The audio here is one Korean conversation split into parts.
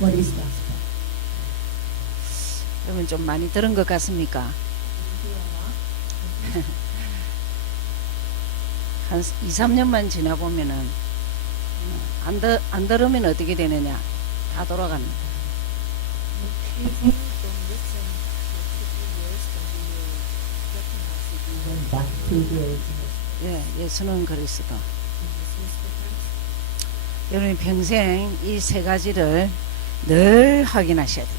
What is gospel? 여러분 좀 많이 들은 것 같습니까? 한 2, 3년만 지나보면은 안 들으면 어떻게 되느냐? 다 돌아갑니다. If you don't listen for 2-3 years, then you will recognize it. We went back to the original. 예, 예수는 그리스도. Jesus Christ. 여러분 평생 이 세 가지를 늘 확인하셔야 돼요.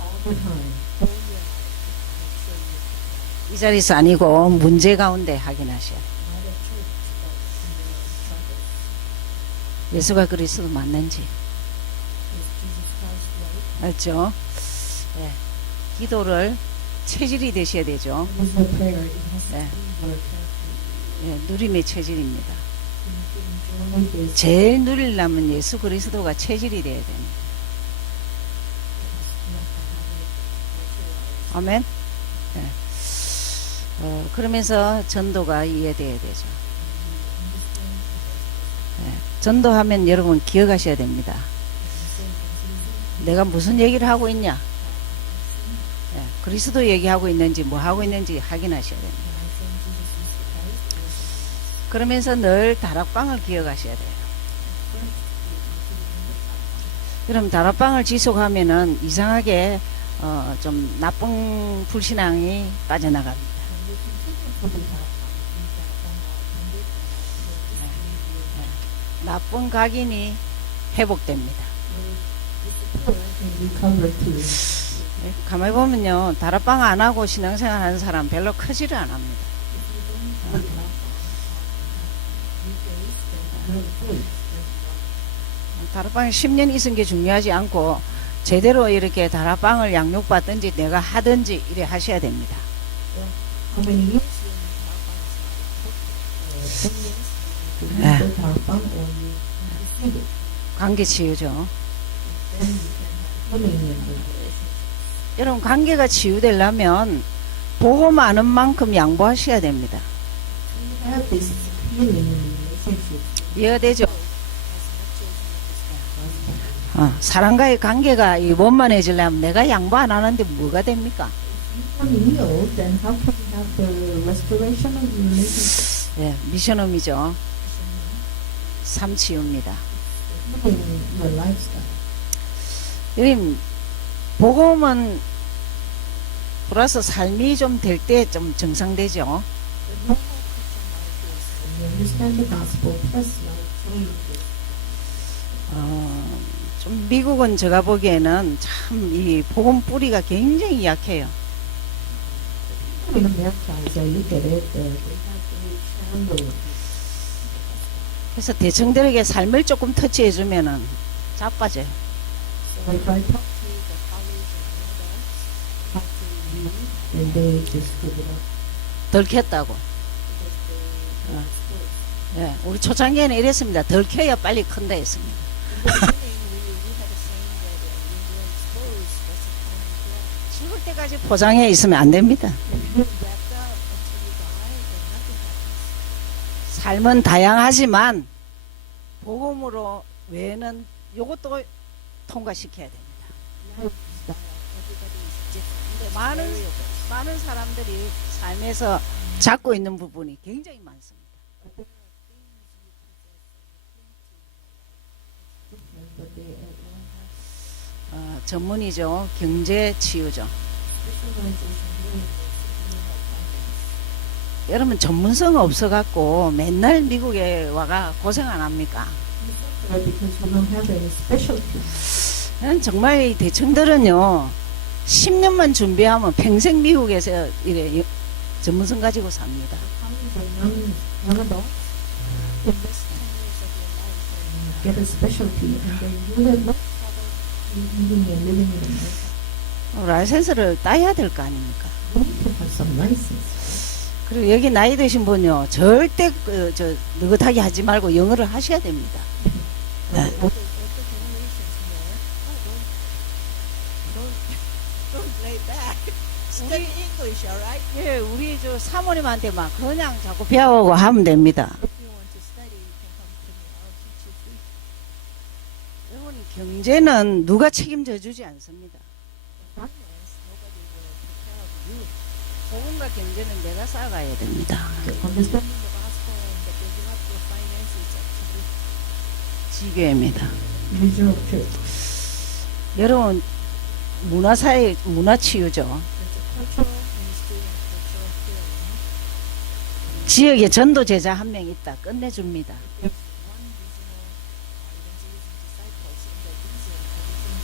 All the time. All your life, make sure you 이 자리에서 아니고 문제 가운데 확인하셔야 돼요. Not a church, but in the struggle. 예수가 그리스도 맞는지. Is Jesus Christ right? 맞죠? 예. 기도를 체질이 되셔야 되죠. It was the prayer. It has to Yeah. be more carefully. 예, 누림의 체질입니다. You need to enjoy this. 제일 누리려면 예수 그리스도가 체질이 돼야 됩니다. 아멘. 예. 그러면서 전도가 이해돼야 되죠. 예. 전도하면 여러분 기억하셔야 됩니다. 내가 무슨 얘기를 하고 있냐? 예. 그리스도 얘기하고 있는지 뭐 하고 있는지 확인하셔야 됩니다. 그러면서 늘 다락방을 기억하셔야 돼요. 그럼 다락방을 지속하면은 이상하게 좀 나쁜 불신앙이 빠져나갑니다. 나쁜 각인이 회복됩니다. 가만히 보면요, 다락방 안 하고 신앙생활 하는 사람 별로 크지를 않습니다. 다락방에 10년 있은 게 중요하지 않고 제대로 이렇게 다락방을 양육받든지 내가 하든지 이래 하셔야 됩니다. How many years? 10 years? Yeah. You go to or you receive it. 관계 치유죠. Then you can have healing in the relationship. 여러분 관계가 치유되려면 보고 많은 만큼 양보하셔야 됩니다. You have this healing in the relationship. 이해되죠? 사람과의 관계가 이 원만해지려면 내가 양보 안 하는데 뭐가 됩니까? If you can heal, then how can you have the restoration of the relationship? 예, 미션홈이죠. 삶치유입니다. Healing your lifestyle. 여러분 복음은 플러스 삶이 좀 될 때 좀 정상되죠. When you understand the gospel, plus life changes. 좀 미국은 제가 보기에는 참 이 복음 뿌리가 굉장히 약해요. In America, as I look at it, they have to handle. 그래서 대청들에게 삶을 조금 터치해주면은 자빠져요. So if I talk to the college and all that, how to leave, then they just give it up 덜켰다고. because they don't stay. 예, 우리 초창기에는 이랬습니다. 덜켜야 빨리 큰다 했습니다. In the beginning, we had a saying that when you're exposed, that's the time you grow. 죽을 때까지 포장해 있으면 안 됩니다. If you're wrapped up until you die, then nothing happens. 삶은 다양하지만 복음으로 외에는 이것도 통과시켜야 됩니다. Everybody is different. 근데 There's variables. 많은 사람들이 삶에서 잡고 있는 부분이 굉장히 많습니다. But they all have 전문이죠. 경제 치유죠. specialization in 여러분 전문성 없어갖고 맨날 미국에 와가 고생 안 합니까? because we don't have any specialty. 난 정말 이 대청들은요 10년만 준비하면 평생 미국에서 이래 전문성 가지고 삽니다. Young adults Invest 10 years of your life and get a specialty and then you have no problem living in America. 라이센스를 따야 될 거 아닙니까? You need to have some license. 그리고 여기 나이 드신 분요 절대 저 느긋하게 하지 말고 영어를 하셔야 됩니다. older generations here, don't lay back. Study English, all right? 예, 우리 저 사모님한테 막 그냥 자꾸 배우고 하면 됩니다. If you want to study, you can come to me. I'll teach you free. 여러분 경제는 누가 책임져 주지 않습니다. finance, nobody will take care of you. 복음과 경제는 내가 쌓아가야 됩니다. Understanding The gospel and the building up your finances actually 지교입니다. the vision of church. 여러분 문화사회 문화치유죠. there's a cultural ministry and cultural healing. 지역에 전도 제자 한 명 있다. 끝내줍니다. There's one regional evangelism disciples in the region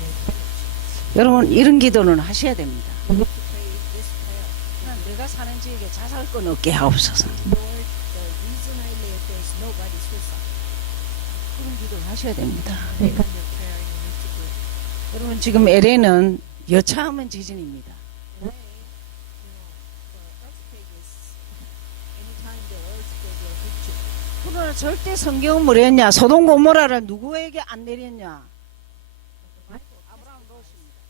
of the village. 여러분 이런 기도는 하셔야 됩니다. You have to pray this prayer. 하나님, 내가 사는 지역에 자살권 없게 하옵소서. Lord, the region I live, there's nobody suicide. 그런 기도를 하셔야 됩니다. That kind of prayer you need to do. 여러분 지금 LA는 여차하면 지진입니다. Way, the earthquake is anytime the earthquake will hit you. 그러나 절대 성경은 뭐랬냐? 소돔 고모라를 누구에게 안 내렸냐? 아브라함 롯입니다.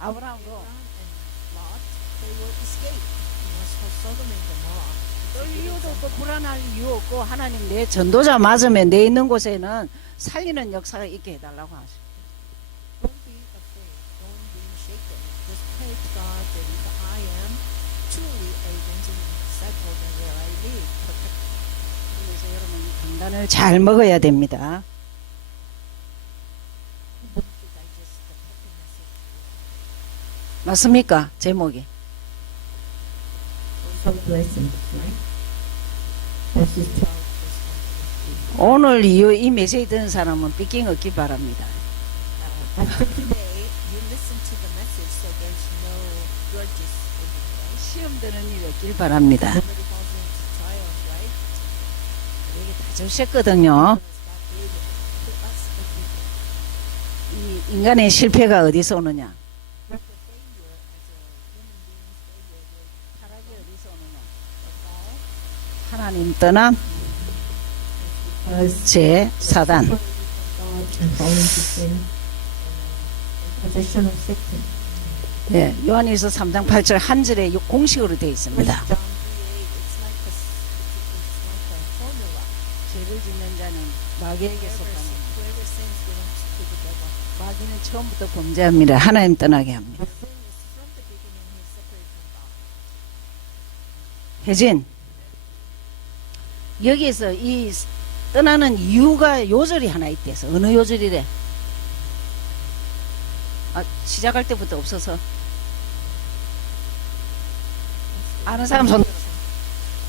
아브라함 롯. Abraham and Lot, they will escape. You must have Sodom and Gomorrah. 떨 이유도 없고 불안할 이유 없고 하나님 내 전도자 맞으면 내 있는 곳에는 살리는 역사가 있게 해달라고 하시고. Don't be afraid. Don't be shaken. Just pray to God that if I am truly a evangelist disciple, then where I live, protect me. 그래서 여러분 강단을 잘 먹어야 됩니다. You need to digest the perfect message. 맞습니까? 제목이. Also blessings, right? Verses 12. 오늘 이 메시지 듣는 사람은 삐깅 없기 바랍니다. After Today, you listen to the message, so there's no grudges in the way. 시험 드는 일이 없길 바랍니다. Nobody falls into trials, right? 여기 다 주셨거든요. Because God gave it to us everything. 이 인간의 실패가 어디서 오느냐? But the failure as a human being's failure will 타락이 어디서 오느냐? fall. 하나님 떠남 because 제 사단. separated from God and falling to sin and possession of Satan. 예, 요한일서 3장 8절 한 절에 공식으로 되어 있습니다. John 3:8, it's like a formula. 죄를 짓는 자는 마귀에게 속하는 Whoever sins belongs to the devil. 마귀는 처음부터 범죄합니다. 하나님 떠나게 합니다. Sin is from the beginning, he is separated from God. 혜진, 여기에서 이 떠나는 이유가 요절이 하나 있대서 어느 요절이래? 아, 시작할 때부터 없어서 아는 사람 손.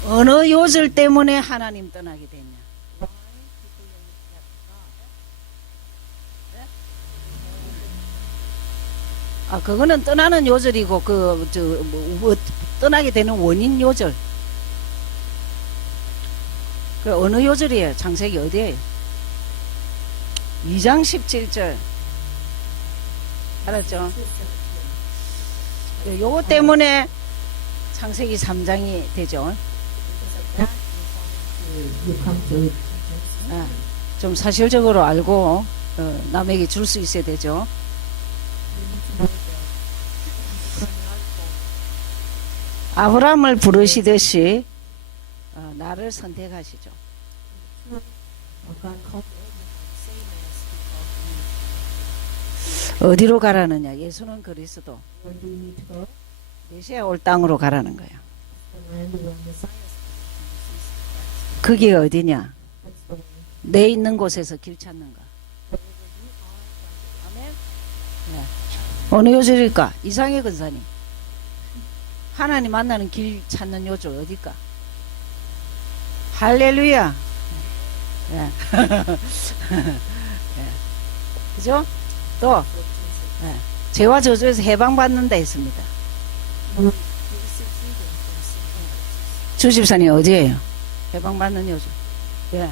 어느 요절 때문에 하나님 떠나게 됐냐? Why people left God? 아, 그거는 떠나는 요절이고 떠나게 되는 원인 요절. 그 어느 요절이에요? 창세기 어디에요? 2장 17절. 알았죠? 요거 때문에 창세기 3장이 되죠. You come to 아, 좀 사실적으로 알고 남에게 줄 수 있어야 되죠. 아브라함을 부르시듯이 나를 선택하시죠. God called Same as he called you. 어디로 가라느냐? 예수는 그리스도. where do you need to go? 메시아 올 땅으로 가라는 거예요. The land where Messiah is. 그게 어디냐? That's the way. 내 있는 곳에서 길 찾는가? 아멘. 네. 어느 요절일까? 이상의 근사님. 하나님 만나는 길 찾는 요절 어딜까? 할렐루야. 예. 예. 그죠? 또 예. 죄와 저주에서 해방받는 데 있습니다. You receive freedom from sin. 주집사님 어디에요? 해방받는 요절. 예.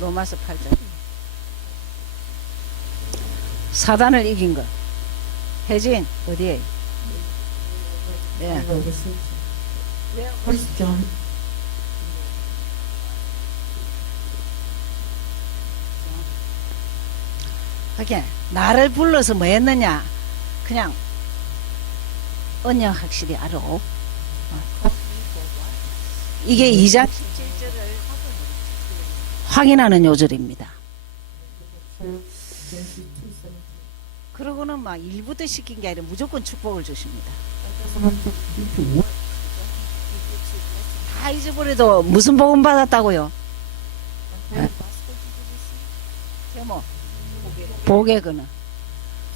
로마서 8장. 사단을 이긴 거. 혜진 어디에요? 예. Where the city. First John 하긴 나를 불러서 뭐 했느냐? 그냥 언약 확실히 알아. 이게 2장 17절을 확인하는 요절입니다. Genesis 2:17. 그러고는 막 일부터 시킨 게 아니라 무조건 축복을 주십니다. God doesn't want you to work. He gives you blessing. 다 잊어버려도 무슨 복음 받았다고요? What kind of gospel did you receive? 제목 복의 근원.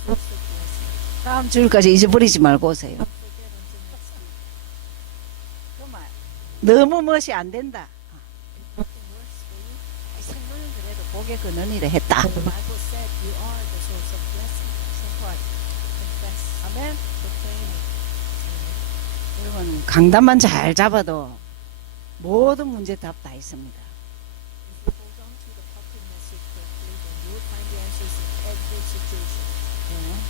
Source of blessing. 다음 주일까지 잊어버리지 말고 오세요. Don't forget until next week. 정말 너무 멋이 안 된다. Nothing works for you. 생명은 그래도 복의 근원이라 했다. The Bible said you are the source of blessing. 선포하지. Confess. 아멘. Proclaim it. 여러분 강단만 잘 잡아도 모든 문제 답 다 있습니다. If you hold on to the pulpit message correctly, then you will find the answers in every situation. 네.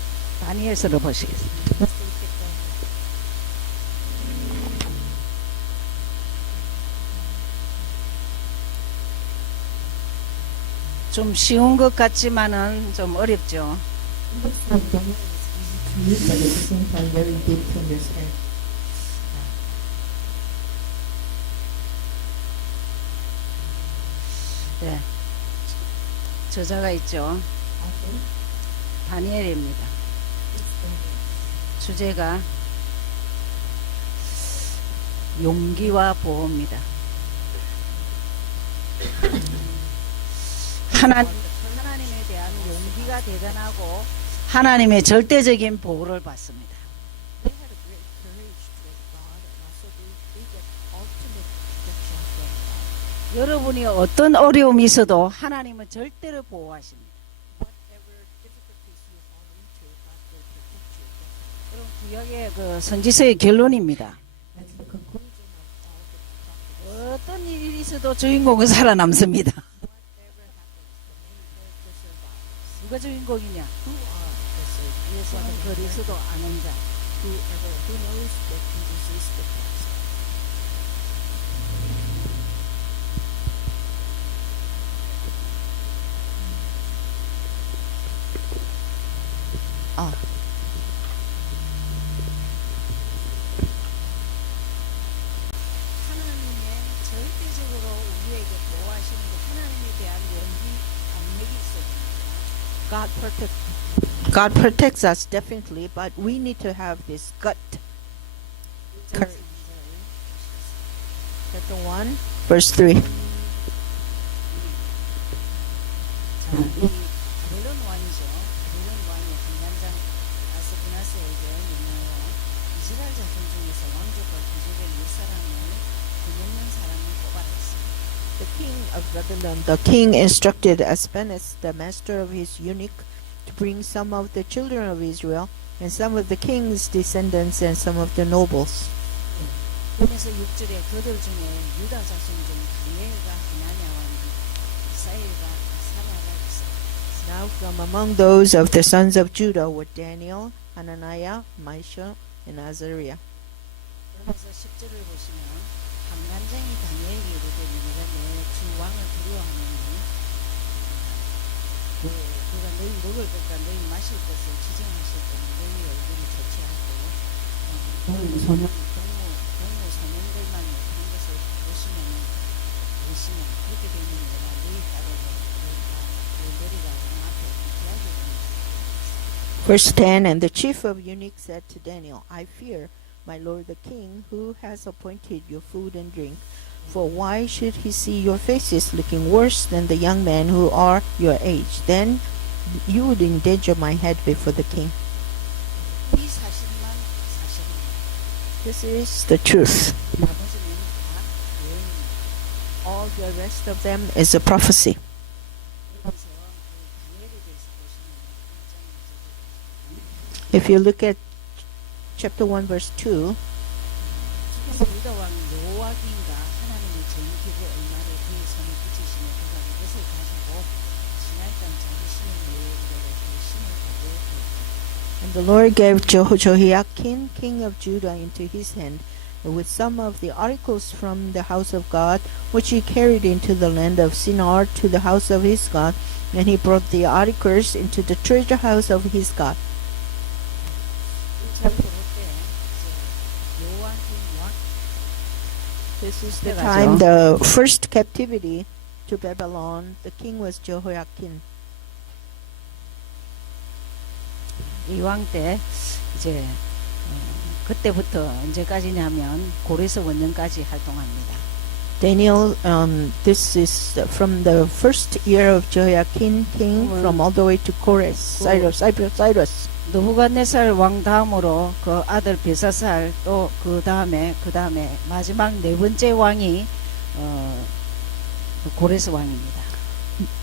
다니엘서를 보시겠습니다. Let's look at Daniel. 좀 쉬운 것 같지만은 좀 어렵죠. It looks like Daniel is easy to read, but at the same time very deep to understand. 네. 저자가 있죠. Author, 다니엘입니다. it's Daniel. 주제가 용기와 보호입니다. 하나님에 대한 용기가 대단하고 하나님의 절대적인 보호를 받습니다. They had a great courage towards God, and also they get ultimate protection from God. 여러분이 어떤 어려움이 있어도 하나님은 절대로 보호하십니다. Whatever difficulties you fall into, God will protect you. 여러분 구약의 그 선지서의 결론입니다. That's the conclusion. Conclusion of all the prophets. 어떤 일이 있어도 주인공은 살아남습니다. Whatever happens, the main character survives. 누가 주인공이냐? Who are the saviors? 예수는 그리스도 아는 자. Who knows that Jesus is the Christ? 하나님의 절대적으로 우리에게 보호하시는 게 하나님에 대한 용기, 감력이 있어야 됩니다. God protects us definitely, but we need to have this gut. Courage. Chapter 1, verse 3. 자, 이 바벨론 왕이죠. 바벨론 왕이 군단장 아스푸나스에게 명하여 이스라엘 자손 중에서 왕족과 귀족의 몇 사람을 금없는 사람을 뽑아라 했습니다. The king of Babylon, the king instructed Aspenus, the master of his eunuch, to bring some of the children of Israel, and some of the king's descendants, and some of the nobles. 그래서 6절에 그들 중에 유다 자손 중 다니엘과 하나냐와 이사엘과 사바가 있었다. Now from among those of the sons of Judah were Daniel, Hananiah, Mishael, and Azariah. 그래서 10절을 보시면 한간장이 다니엘에게 이르되 너희가 내 주 왕을 두려워하느니 그가 너희 먹을 것과 너희 마실 것을 지정하실 때는 너희 얼굴이 터치하고 소년, 동무 소년들만 못한 것을 보시면 그렇게 되면 내가 너희 딸을 내 머리가 왕 앞에 피하게 됩니다. Verse 10. And the chief of eunuchs said to Daniel, I fear, my lord the king, who has appointed your food and drink. For why should he see your faces looking worse than the young men who are your age? Then you would endanger my head before the king. 이 사실만 사실입니다. This is the truth. 나머지는 다 예언입니다. All the rest of them is a prophecy. 그래서 다니엘에 대해서 보시면 If you look at chapter 1, verse 2, 유다 왕 여호와긴과 하나님의 전기를 얼마를 그의 손에 붙이시며 그가 이것을 가지고 지날 땅 자기 신의 내외대로 그 신을 가게 and the Lord gave Jehoiakim, king of Judah, into his hand, with some of the articles from the house of God, which he carried into the land of Shinar to the house of his God, and he brought the articles into the treasure house of his God. 1차 포로 때 이제 여호와긴 왕 This is the 그때가죠. time the first captivity to Babylon. The king was Jehoiakim. 이 왕 때 이제 그때부터 언제까지냐면 고레스 원년까지 활동합니다. Daniel, this is from the first year of Jehoiakim king, from all the way to Kores, Cyrus. 느부갓네살 왕 다음으로 그 아들 벨사살 또 그 다음에 마지막 네 번째 왕이 고레스 왕입니다.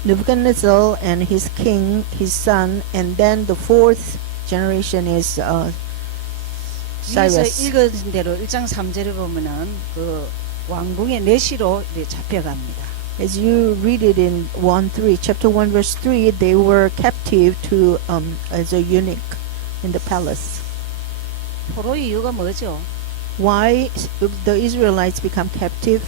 Nebuchadnezzar and his king, his son, and then the fourth generation is 위에서 Cyrus. 읽은 대로 1장 3절에 보면은 그 왕궁의 내시로 잡혀갑니다. As you read it in 1:3, chapter 1, verse 3, they were captive to as a eunuch in the palace. 포로의 이유가 뭐죠? Why the Israelites become captive?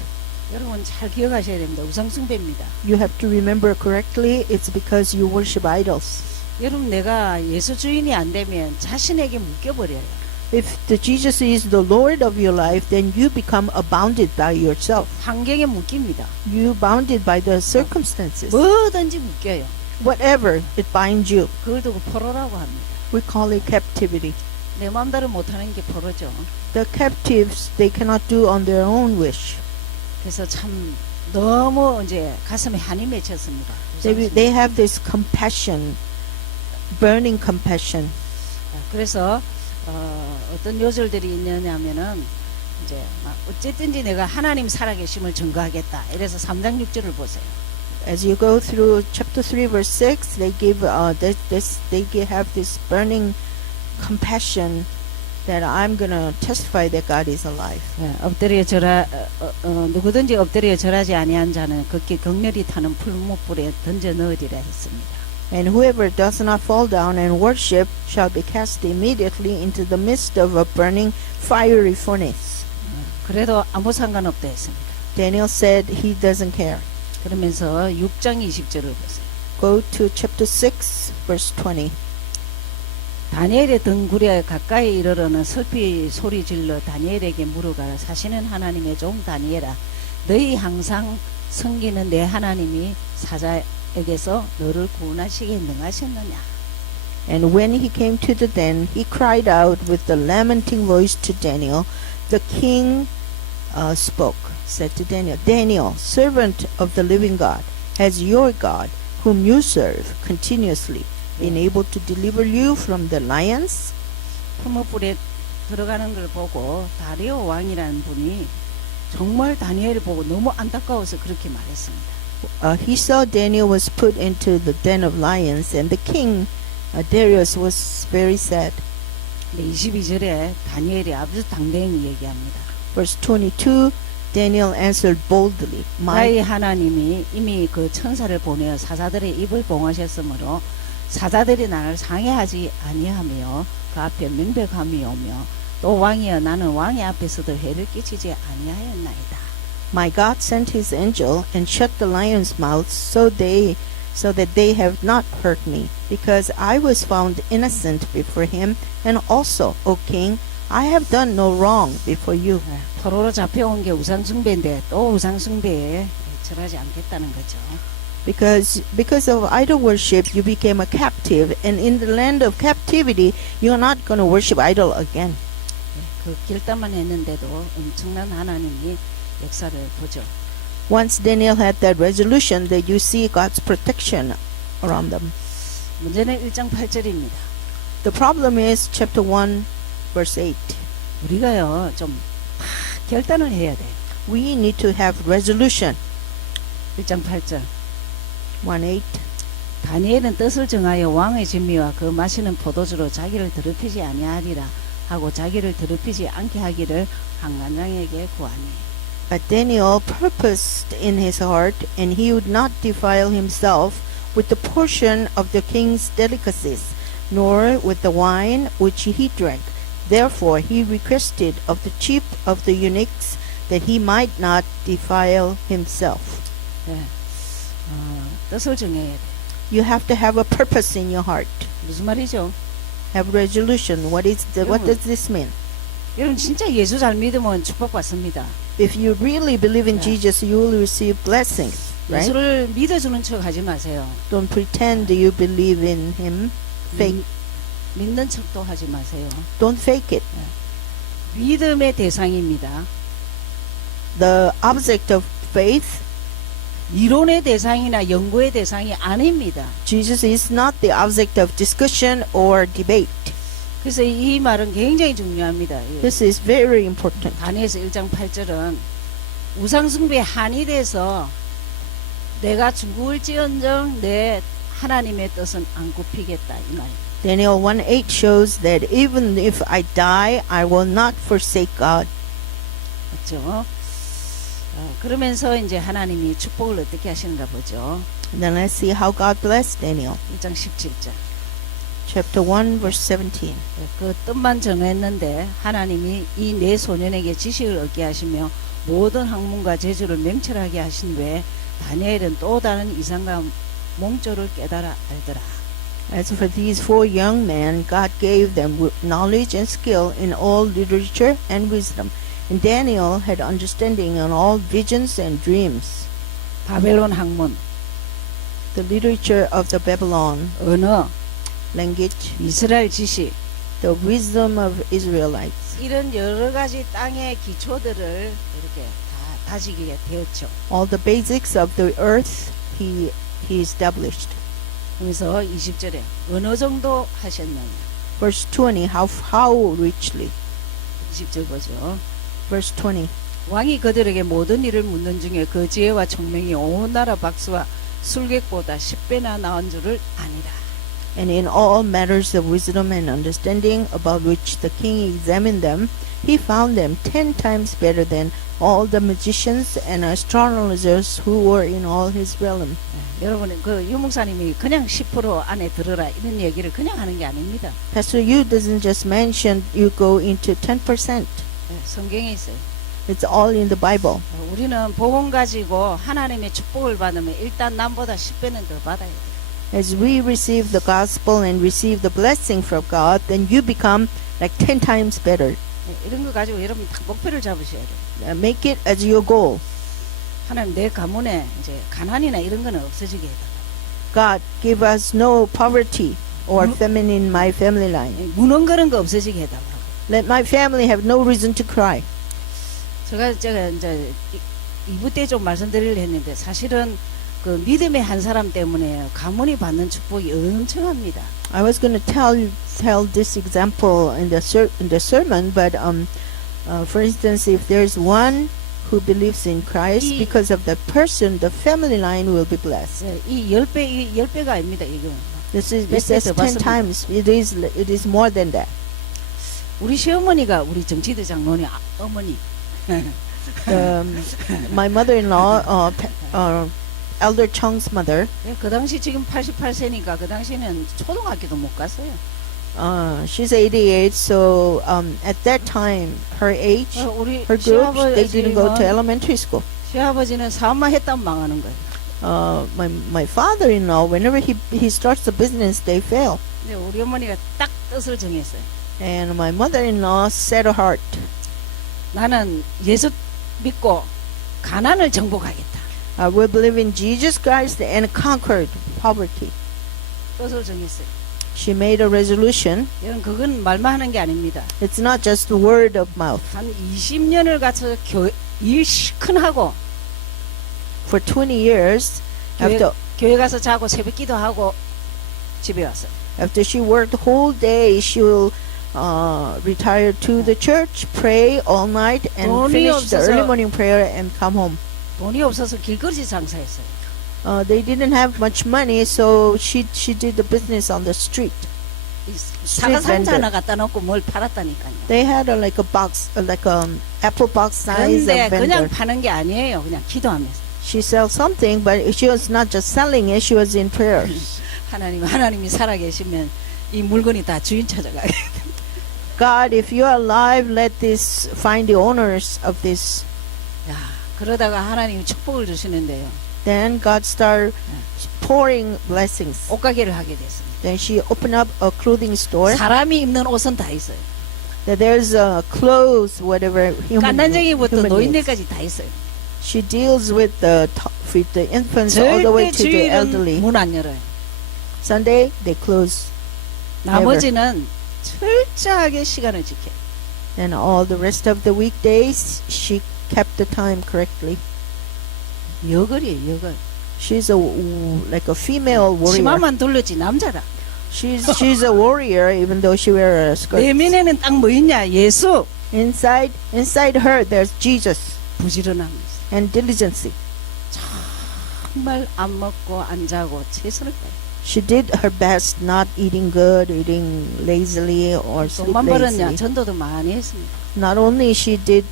여러분 잘 기억하셔야 됩니다. 우상숭배입니다. You have to remember correctly. It's because you worship idols. 여러분 내가 예수 주인이 안 되면 자신에게 묶여버려요. If the Jesus is the Lord of your life, then you become bounded by yourself. 환경에 묶입니다. You bounded by the circumstances. 뭐든지 묶여요. Whatever it binds you, 그걸 두고 포로라고 합니다. we call it captivity. 내 마음대로 못하는 게 포로죠. The captives, they cannot do on their own wish. 그래서 참 너무 이제 가슴에 한이 맺혔습니다. They have this compassion, burning compassion. 그래서 어떤 요절들이 있느냐면은 이제 막 어쨌든지 내가 하나님 살아계심을 증거하겠다. 이래서 3장 6절을 보세요. As you go through chapter 3, verse 6, they give have this burning compassion that I'm gonna testify that God is alive. 엎드려 절하 누구든지 엎드려 절하지 아니한 자는 극히 격렬히 타는 풀무불에 던져 넣으리라 했습니다. And whoever does not fall down and worship shall be cast immediately into the midst of a burning fiery furnace. 그래도 아무 상관없다 했습니다. Daniel said he doesn't care. 그러면서 6장 20절을 보세요. Go to chapter 6, verse 20. 다니엘의 등굴에 가까이 이르러는 슬피 소리 질러 다니엘에게 물어가라. 사시는 하나님의 종 다니엘아, 너희 항상 섬기는 내 하나님이 사자에게서 너를 구원하시기에 능하셨느냐. And when he came to the den, he cried out with the lamenting voice to Daniel. The king spoke, said to Daniel, Daniel, servant of the living God, has your God, whom you serve continuously, been able to deliver you from the lions? 풀무불에 들어가는 걸 보고 다리오 왕이라는 분이 정말 다니엘을 보고 너무 안타까워서 그렇게 말했습니다. He saw Daniel was put into the den of lions, and the king, Darius, was very sad. 22절에 다니엘이 아주 당당히 얘기합니다. Verse 22, Daniel answered boldly, 나의 하나님이 이미 그 천사를 보내어 사자들의 입을 봉하셨으므로 사자들이 나를 상해하지 아니하며 그 앞에 명백함이 오며 또 왕이여 나는 왕의 앞에서도 해를 끼치지 아니하였나이다. My God sent his angel and shut the lions' mouths so that they have not hurt me, because I was found innocent before him, and also, O king, I have done no wrong before you. 포로로 잡혀온 게 우상숭배인데 또 우상숭배에 절하지 않겠다는 거죠. Because of idol worship, you became a captive, and in the land of captivity, you are not going to worship idol again. 그 결단만 했는데도 엄청난 하나님이 역사를 보죠. Once Daniel had that resolution, that you see God's protection around them. 문제는 1장 8절입니다. The problem is chapter 1, verse 8. 우리가요 좀 결단을 해야 돼요. We need to have resolution. 1장 8절. 1:8. 다니엘은 뜻을 정하여 왕의 진미와 그 마시는 포도주로 자기를 더럽히지 아니하리라 하고 자기를 더럽히지 않게 하기를 한관장에게 구하니. But Daniel purposed in his heart, and he would not defile himself with the portion of the king's delicacies, nor with the wine which he drank. Therefore he requested of the chief of the eunuchs that he might not defile himself. 네. 뜻을 정해야 돼. You have to have a purpose in your heart. 무슨 말이죠? Have resolution. What does this mean? 여러분 진짜 예수 잘 믿으면 축복받습니다. If you really believe in Jesus, you will receive blessings, right? 예수를 믿어주는 척 하지 마세요. Don't pretend you believe in him. Fake. 믿는 척도 하지 마세요. Don't fake it. 믿음의 대상입니다. The object of faith, 이론의 대상이나 연구의 대상이 아닙니다. Jesus is not the object of discussion or debate. 그래서 이 말은 굉장히 중요합니다. 예. This is very important. 다니엘서 1장 8절은 우상숭배에 한이 돼서 내가 죽을지언정 내 하나님의 뜻은 안 굽히겠다 이 말입니다. Daniel 1:8 shows that even if I die, I will not forsake God. 그렇죠? 그러면서 이제 하나님이 축복을 어떻게 하시는가 보죠. And then let's see how God blessed Daniel. 1장 17절. Chapter 1, verse 17. 그 뜻만 정했는데 하나님이 이 네 소년에게 지식을 얻게 하시며 모든 학문과 재주를 맹철하게 하신 후에 다니엘은 또 다른 이상과 몽조를 깨달아 알더라. As for these 4 young men, God gave them knowledge and skill in all literature and wisdom. And Daniel had understanding in all visions and dreams. 바벨론 학문, The literature of the Babylon 언어, language, 이스라엘 지식 the wisdom of Israelites. 이런 여러 가지 땅의 기초들을 이렇게 다 다지게 되었죠. All the basics of the earth he established. 그래서 20절에 어느 정도 하셨느냐. Verse 20, how richly. 20절 보죠. Verse 20. 왕이 그들에게 모든 일을 묻는 중에 그 지혜와 총명이 온 나라 박수와 술객보다 10배나 나은 줄을 아니라. And in all matters of wisdom and understanding about which the king examined them, he found them 10 times better than all the magicians and astrologers who were in all his realm. 여러분 그 유목사님이 그냥 10% 안에 들어라 이런 얘기를 그냥 하는 게 아닙니다. Pastor Yu doesn't just mention you go into 10%. 성경에 있어요. It's all in the Bible. 우리는 복음 가지고 하나님의 축복을 받으면 일단 남보다 10배는 더 받아야 돼요. As we receive the gospel and receive the blessing from God, then you become like 10 times better. 이런 거 가지고 여러분 딱 목표를 잡으셔야 돼요. Make it as your goal. 하나님 내 가문에 이제 가난이나 이런 거는 없어지게 해달라. God, give us no poverty or famine in my family line. 무능 그런 거 없어지게 해달라. Let my family have no reason to cry. 제가 이제 2부 때 좀 말씀드리려 했는데 사실은 그 믿음의 한 사람 때문에 가문이 받는 축복이 엄청합니다. I was going to tell this example in the sermon, but for instance, if there's one who believes in Christ, because of the person, the family line will be blessed. 이 10배가 아닙니다. 이거. This is 몇 배 더 10 받습니다. times. It is more than that. 우리 시어머니가 우리 정치대 장로니 어머니. My mother-in-law, Elder Chung's mother, 그 당시 지금 88세니까 그 당시에는 초등학교도 못 갔어요. she's 88, so at that time, her age, 우리 her group, they didn't go to elementary school. 시아버지는 사업만 했다면 망하는 거예요. My father-in-law, whenever he starts a business, they fail. 근데 우리 어머니가 딱 뜻을 정했어요. And my mother-in-law set a heart. 나는 예수 믿고 가난을 정복하겠다. I will believe in Jesus Christ and conquered poverty. 뜻을 정했어요. She made a resolution. 여러분 그건 말만 하는 게 아닙니다. It's not just the word of mouth. 한 20년을 같이 일 시큰 하고 For 20 years, 교회 가서 자고 새벽 기도하고 집에 왔어요. after she worked the whole day, she will retire to the church, pray all night, and 돈이 finish the 없어서- early morning prayer and come home. 돈이 없어서 길거리 장사했어요. They didn't have much money, so she did the business on the street. 사과 상자 vendor. 하나 갖다 놓고 뭘 팔았다니까요. They had like a box, like apple box size 근데 of 그냥 vendor. 파는 게 아니에요. 그냥 기도하면서. She sells something, but she was not just selling it; she was in prayer. 하나님이 살아계시면 이 물건이 다 주인 찾아가게. God, if you are alive, let this find the owners of this. 야, 그러다가 하나님이 축복을 주시는데요. Then God started pouring blessings. 옷가게를 하게 됐습니다. Then she opened up a clothing store. 사람이 입는 옷은 다 있어요. That there's clothes, whatever human 깐난쟁이부터 needs. 노인들까지 다 있어요. She deals with the infants all the way 절대 to the elderly. 주일은 문 안 열어요. Sunday they close. 나머지는 철저하게 시간을 지켜. And all the rest of the weekdays, she kept the time correctly. 여걸이에요, 여걸. She's like a female warrior. 치마만 둘렀지 남자라. She's a warrior, even though she wears a skirt. 내면에는 딱 뭐 있냐? 예수. Inside her, there's Jesus 부지런함. and diligence. 정말 안 먹고 안 자고 최선을 다해. She did her best, not eating good, eating lazily or sleep 돈만 벌었냐? lazily. 전도도 많이 했습니다. Not only she did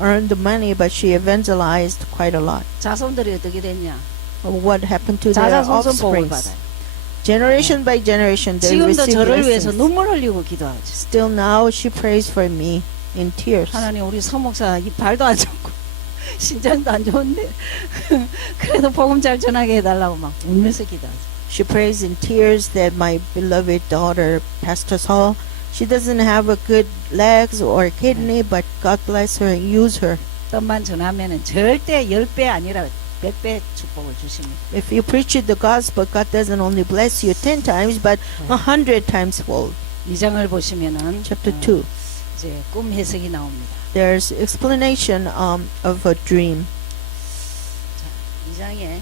earn the money, but she evangelized quite a lot. 자손들이 어떻게 됐냐? What happened to their 자자손손 복을 offspring? 받아요. Generation by generation, they 지금도 received 저를 위해서 blessings. 눈물 흘리고 기도하죠. Still now, she prays for me in tears. 하나님 우리 서목사 이 발도 안 좋고 신장도 안 좋은데 그래도 복음 잘 전하게 해달라고 막 울면서 기도하죠. She prays in tears that my beloved daughter, Pastor Saul, she doesn't have a good legs or kidney, but God bless her and use her. 뜻만 전하면은 절대 10배 아니라 100배 축복을 주십니다. If you preach the gospel, God doesn't only bless you 10 times, but 100 times fold. 2장을 보시면은 Chapter 2. 이제 꿈 해석이 나옵니다. There's explanation of a dream. 자, 2장에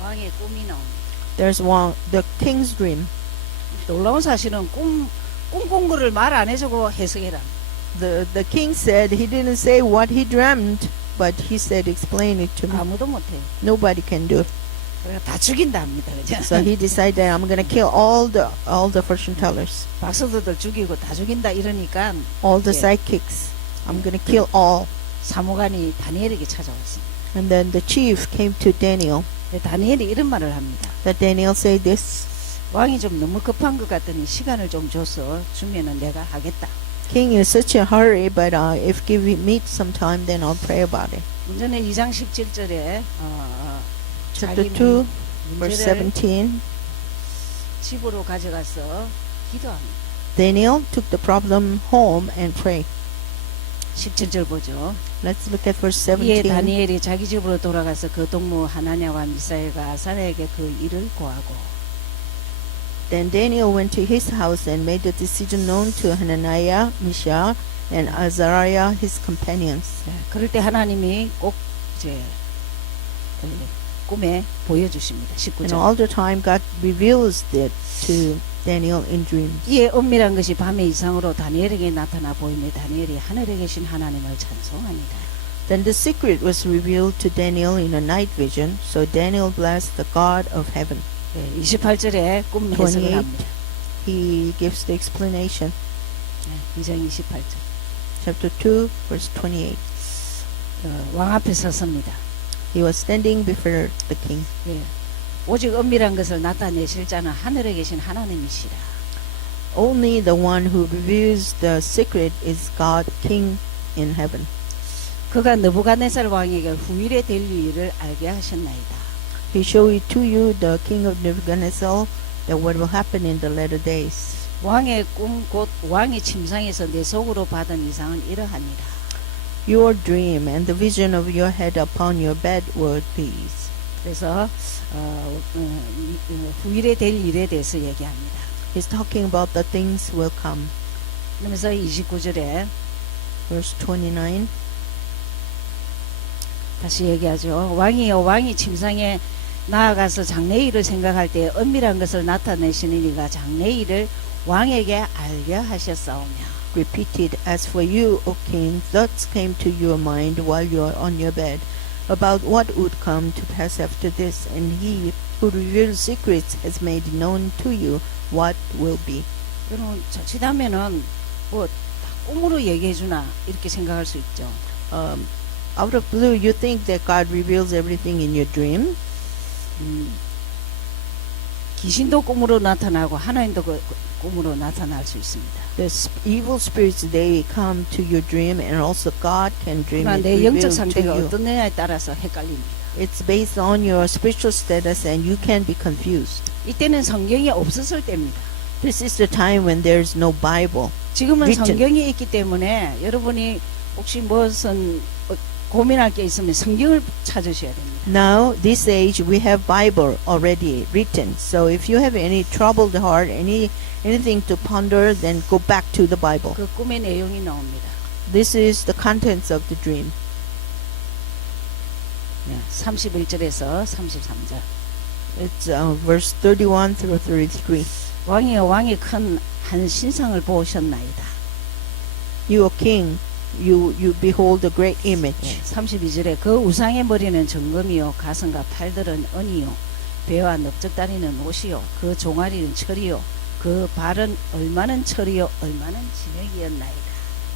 왕의 꿈이 나옵니다. There's one, the king's dream. 놀라운 사실은 꿈꾼 거를 말 안 해주고 해석해라. The king said he didn't say what he dreamt, but he said explain it to me. 아무도 못해. Nobody can do it. 그래서 다 죽인다 합니다. 그죠? So he decided I'm going to kill all the fortune tellers, 박사들들 죽이고 다 죽인다 이러니까 all the Yeah. psychics. I'm going to kill all. 사무관이 다니엘에게 찾아왔습니다. And then the chief came to Daniel. 다니엘이 이런 말을 합니다. That Daniel said this, 왕이 좀 너무 급한 것 같더니 시간을 좀 줘서 주면은 내가 하겠다. King is such a hurry, but if give me some time, then I'll pray about it. 문전에 2장 17절에 Chapter 2, verse 문제를 17. 집으로 가져가서 기도합니다. Daniel took the problem home and prayed. 17절 보죠. Let's look at verse 이에 17. 다니엘이 자기 집으로 돌아가서 그 동무 하나냐와 미사엘과 아사랴에게 그 일을 고하고 Then Daniel went to his house and made the decision known to Hananiah, Mishael, and Azariah, his companions. 네, 그럴 때 하나님이 꼭 이제 꿈에 보여주십니다. And 19절. all the time God reveals it to Daniel in dreams. 이에 은밀한 것이 밤의 이상으로 다니엘에게 나타나 보이며 다니엘이 하늘에 계신 하나님을 찬송합니다. Then the secret was revealed to Daniel in a night vision, so Daniel blessed the God of heaven. 네, 28절에 꿈 해석을 28. 합니다. He gives the explanation. 네, 2장 28절. Chapter 2, verse 28. 왕 앞에 섰습니다. He was standing before the king. 예, 오직 은밀한 것을 나타내실 자는 하늘에 계신 하나님이시라. Only the one who reveals the secret is God, King in heaven. 그가 느부갓네살 왕에게 후일에 될 일을 알게 하셨나이다. He showed it to you, the king of Nebuchadnezzar, that what will happen in the latter days. 왕의 꿈 곧 왕이 침상에서 내 속으로 받은 이상은 이러하니라. Your dream and the vision of your head upon your bed were these. 그래서 후일에 될 일에 대해서 얘기합니다. He's talking about the things will come. 그러면서 29절에 Verse 29. 다시 얘기하죠. 왕이 침상에 나아가서 장래일을 생각할 때 은밀한 것을 나타내시는 이가 장래일을 왕에게 알게 하셨사오며. Repeated, as for you, O king, thoughts came to your mind while you are on your bed, about what would come to pass after this, and he who reveals secrets has made known to you what will be. 여러분 자칫하면은 뭐 꿈으로 얘기해 주나 이렇게 생각할 수 있죠. Out of blue, you think that God reveals everything in your dream. 귀신도 꿈으로 나타나고 하나님도 꿈으로 나타날 수 있습니다. The evil spirits, they come to your dream, and also God can dream 그러나 it 내 영적 revealed to 상태가 you. 어떠냐에 따라서 헷갈립니다. It's based on your spiritual status, and you can be confused. 이때는 성경이 없었을 때입니다. This is the time when there is no Bible. 지금은 written. 성경이 있기 때문에 여러분이 혹시 무슨 고민할 게 있으면 성경을 찾으셔야 됩니다. Now, this age, we have Bible already written. So if you have any troubled heart, anything to ponder, then go back to the Bible. 그 꿈의 내용이 나옵니다. This is the contents of the dream. 네, 31절에서 33절. It's verse 31 through 33. 왕이 큰 한 신상을 보셨나이다. You are king, you behold a great image. 32절에 그 우상의 머리는 정금이요 가슴과 팔들은 은이요 배와 넓적다리는 옷이요 그 종아리는 철이요 그 발은 얼마는 철이요 얼마는 진흙이었나이다.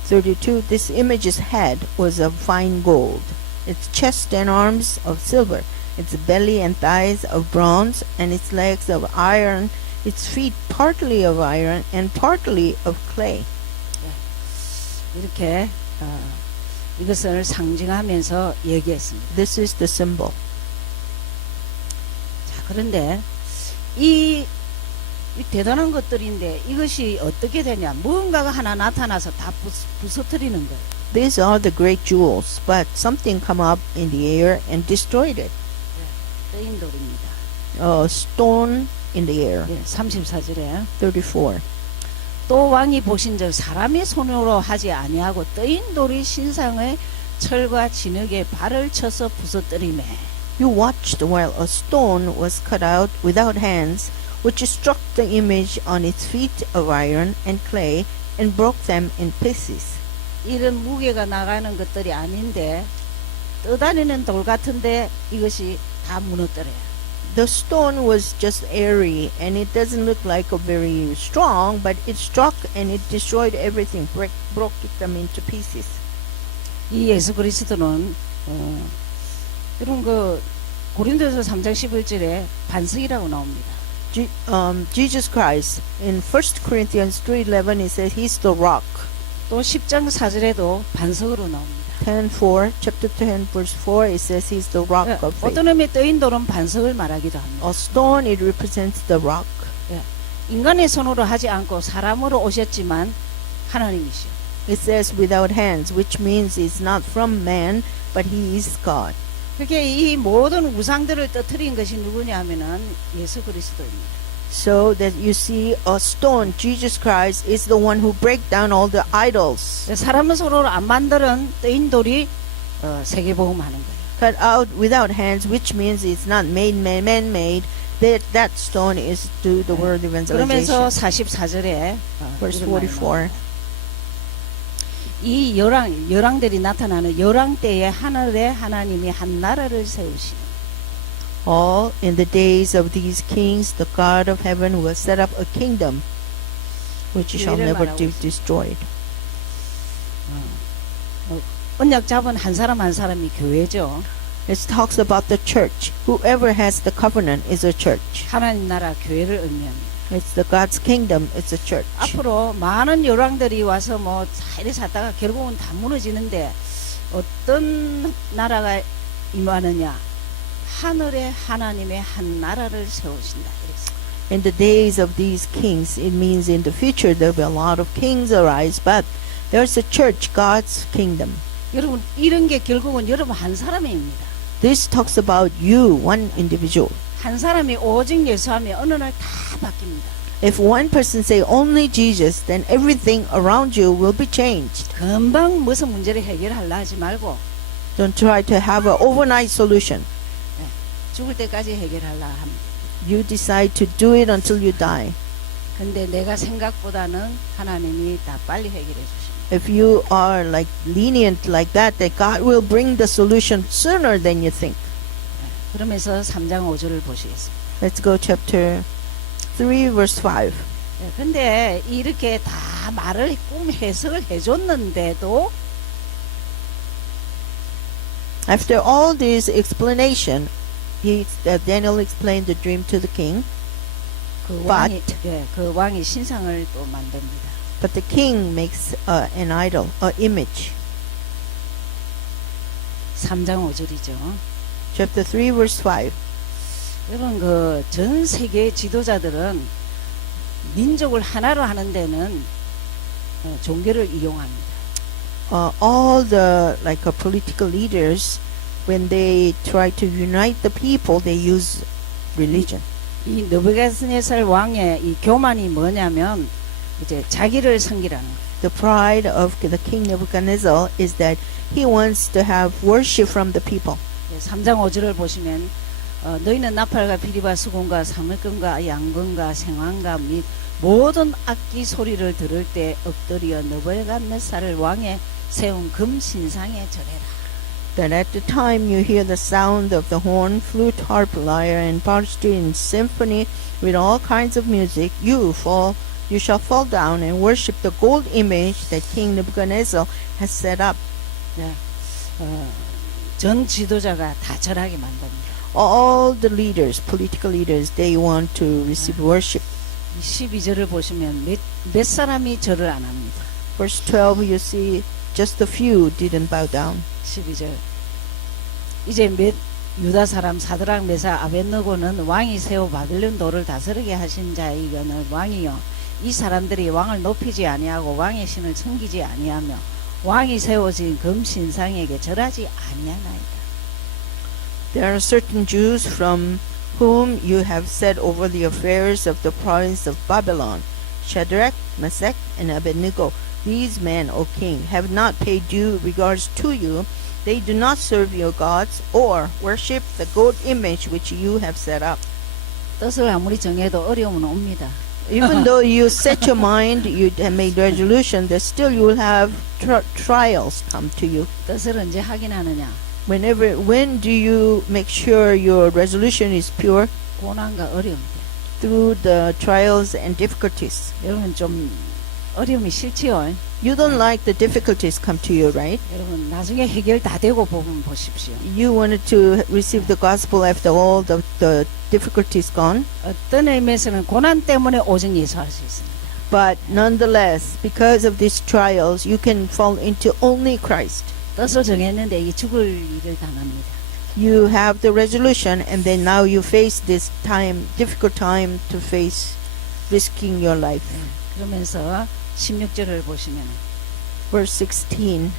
32. This image's head was of fine gold, its chest and arms of silver, its belly and thighs of bronze, and its legs of iron, its feet partly of iron and partly of clay. 이렇게 이것을 상징하면서 얘기했습니다. This is the symbol. 자, 그런데 이 대단한 것들인데 이것이 어떻게 되냐? 무언가가 하나 나타나서 다 부서뜨리는 거예요. These are the great jewels, but something come up in the air and destroyed it. 뜨인 돌입니다. A stone in the air. 34절에 34. 또 왕이 보신즉 사람의 손으로 하지 아니하고 뜨인 돌이 신상의 철과 진흙에 발을 쳐서 부서뜨리매. You watched while a stone was cut out without hands, which struck the image on its feet of iron and clay and broke them in pieces. 이런 무게가 나가는 것들이 아닌데 떠다니는 돌 같은데 이것이 다 무너뜨려요. The stone was just airy and it doesn't look like a very strong, but it struck and it destroyed everything, broke them into pieces. 이 예수 그리스도는 이런 그 고린도서 3장 11절에 반석이라고 나옵니다. Jesus Christ in 1 Corinthians 3:11 it says he's the rock. 또 10장 4절에도 반석으로 나옵니다. 10:4 chapter 10 verse 4 it says he's the rock of faith. 어떤 의미의 뜨인 돌은 반석을 말하기도 합니다. A stone it represents the rock. 인간의 손으로 하지 않고 사람으로 오셨지만 하나님이시오. It says without hands, which means it's not from man, but he is God. 그게 이 모든 우상들을 떠뜨린 것이 누구냐 하면은 예수 그리스도입니다. So that you see a stone, Jesus Christ is the one who break down all the idols. 사람은 서로 안 만드는 뜨인 돌이 세계복음 하는 거예요. Cut out without hands, which means it's not man-made. That stone is to the word 그러면서 evangelization. 44절에 Verse 44. 이 열왕들이 나타나는 열왕 때에 하늘에 하나님이 한 나라를 세우시는 All in the days of these kings, the God of heaven will set up a kingdom which shall never be destroyed. 언약 잡은 한 사람 한 사람이 교회죠. It talks about the church. Whoever has the covenant is a church. 하나님 나라 교회를 의미합니다. It's the God's kingdom. It's a church. 앞으로 많은 열왕들이 와서 뭐 이리 살다가 결국은 다 무너지는데 어떤 나라가 임하느냐? 하늘에 하나님의 한 나라를 세우신다. 이랬어요. In the days of these kings, it means in the future there will be a lot of kings arise, but there's a church, God's kingdom. 여러분 이런 게 결국은 여러분 한 사람입니다. This talks about you, one individual. 한 사람이 오직 예수하면 어느 날 다 바뀝니다. If one person say only Jesus, then everything around you will be changed. 금방 무슨 문제를 해결하려 하지 말고 Don't try to have an overnight solution. 죽을 때까지 해결하려 합니다. You decide to do it until you die. 근데 내가 생각보다는 하나님이 다 빨리 해결해 주십니다. If you are like lenient like that God will bring the solution sooner than you think. 그러면서 3장 5절을 보시겠습니다. Let's go chapter 3 verse 5. 근데 이렇게 다 말을 꿈 해석을 해줬는데도 After all this explanation, Daniel explained the dream to the king. 그 But- 그 왕이 신상을 또 만듭니다. But the king makes an idol, an image. 3장 5절이죠. Chapter 3 verse 5. 여러분 그 전 세계 지도자들은 민족을 하나로 하는 데는 종교를 이용합니다. all the political leaders, when they try to unite the people, they use religion. 이 느부갓네살 왕의 이 교만이 뭐냐면 이제 자기를 섬기라는 거예요. The pride of the king Nebuchadnezzar is that he wants to have worship from the people. 3장 5절을 보시면 너희는 나팔과 비리와 수금과 사물금과 양금과 생황과 및 모든 악기 소리를 들을 때 엎드려 느부갓네살 왕의 세운 금 신상에 절해라. That at the time you hear the sound of the horn, flute, harp, lyre, and parsley in symphony with all kinds of music, you shall fall down and worship the gold image that King Nebuchadnezzar has set up. 네. 전 지도자가 다 절하게 만듭니다. All the leaders, political leaders, they want to receive worship. 12절을 보시면 몇 사람이 절을 안 합니다. Verse 12, you see just a few didn't bow down. 12절. 이제 유다 사람 사드락 메사 아벳느고는 왕이 세워 바빌론 도를 다스리게 하신 자이거늘 왕이여 이 사람들이 왕을 높이지 아니하고 왕의 신을 섬기지 아니하며 왕이 세워진 금 신상에게 절하지 아니하나이다. There are certain Jews from whom you have set over the affairs of the province of Babylon, Shadrach, Meshach, and Abednego. These men, O king, have not paid due regards to you. They do not serve your gods or worship the gold image which you have set up. 뜻을 아무리 정해도 어려움은 옵니다. Even though you set your mind, you have made resolution, that still you will have trials come to you. 뜻을 언제 확인하느냐? When do you make sure your resolution is pure? 고난과 어려움 때. Through the trials and difficulties. 여러분 좀 어려움이 싫지요? You don't like the difficulties come to you, right? 여러분 나중에 해결 다 되고 보면 보십시오. You wanted to receive the gospel after all the difficulties gone. 어떤 의미에서는 고난 때문에 오직 예수할 수 있습니다. But nonetheless, because of these trials, you can fall into only Christ. 뜻을 정했는데 이 죽을 일을 당합니다. You have the resolution, and then now you face this difficult time to face risking your life. 그러면서 16절을 보시면 Verse 16.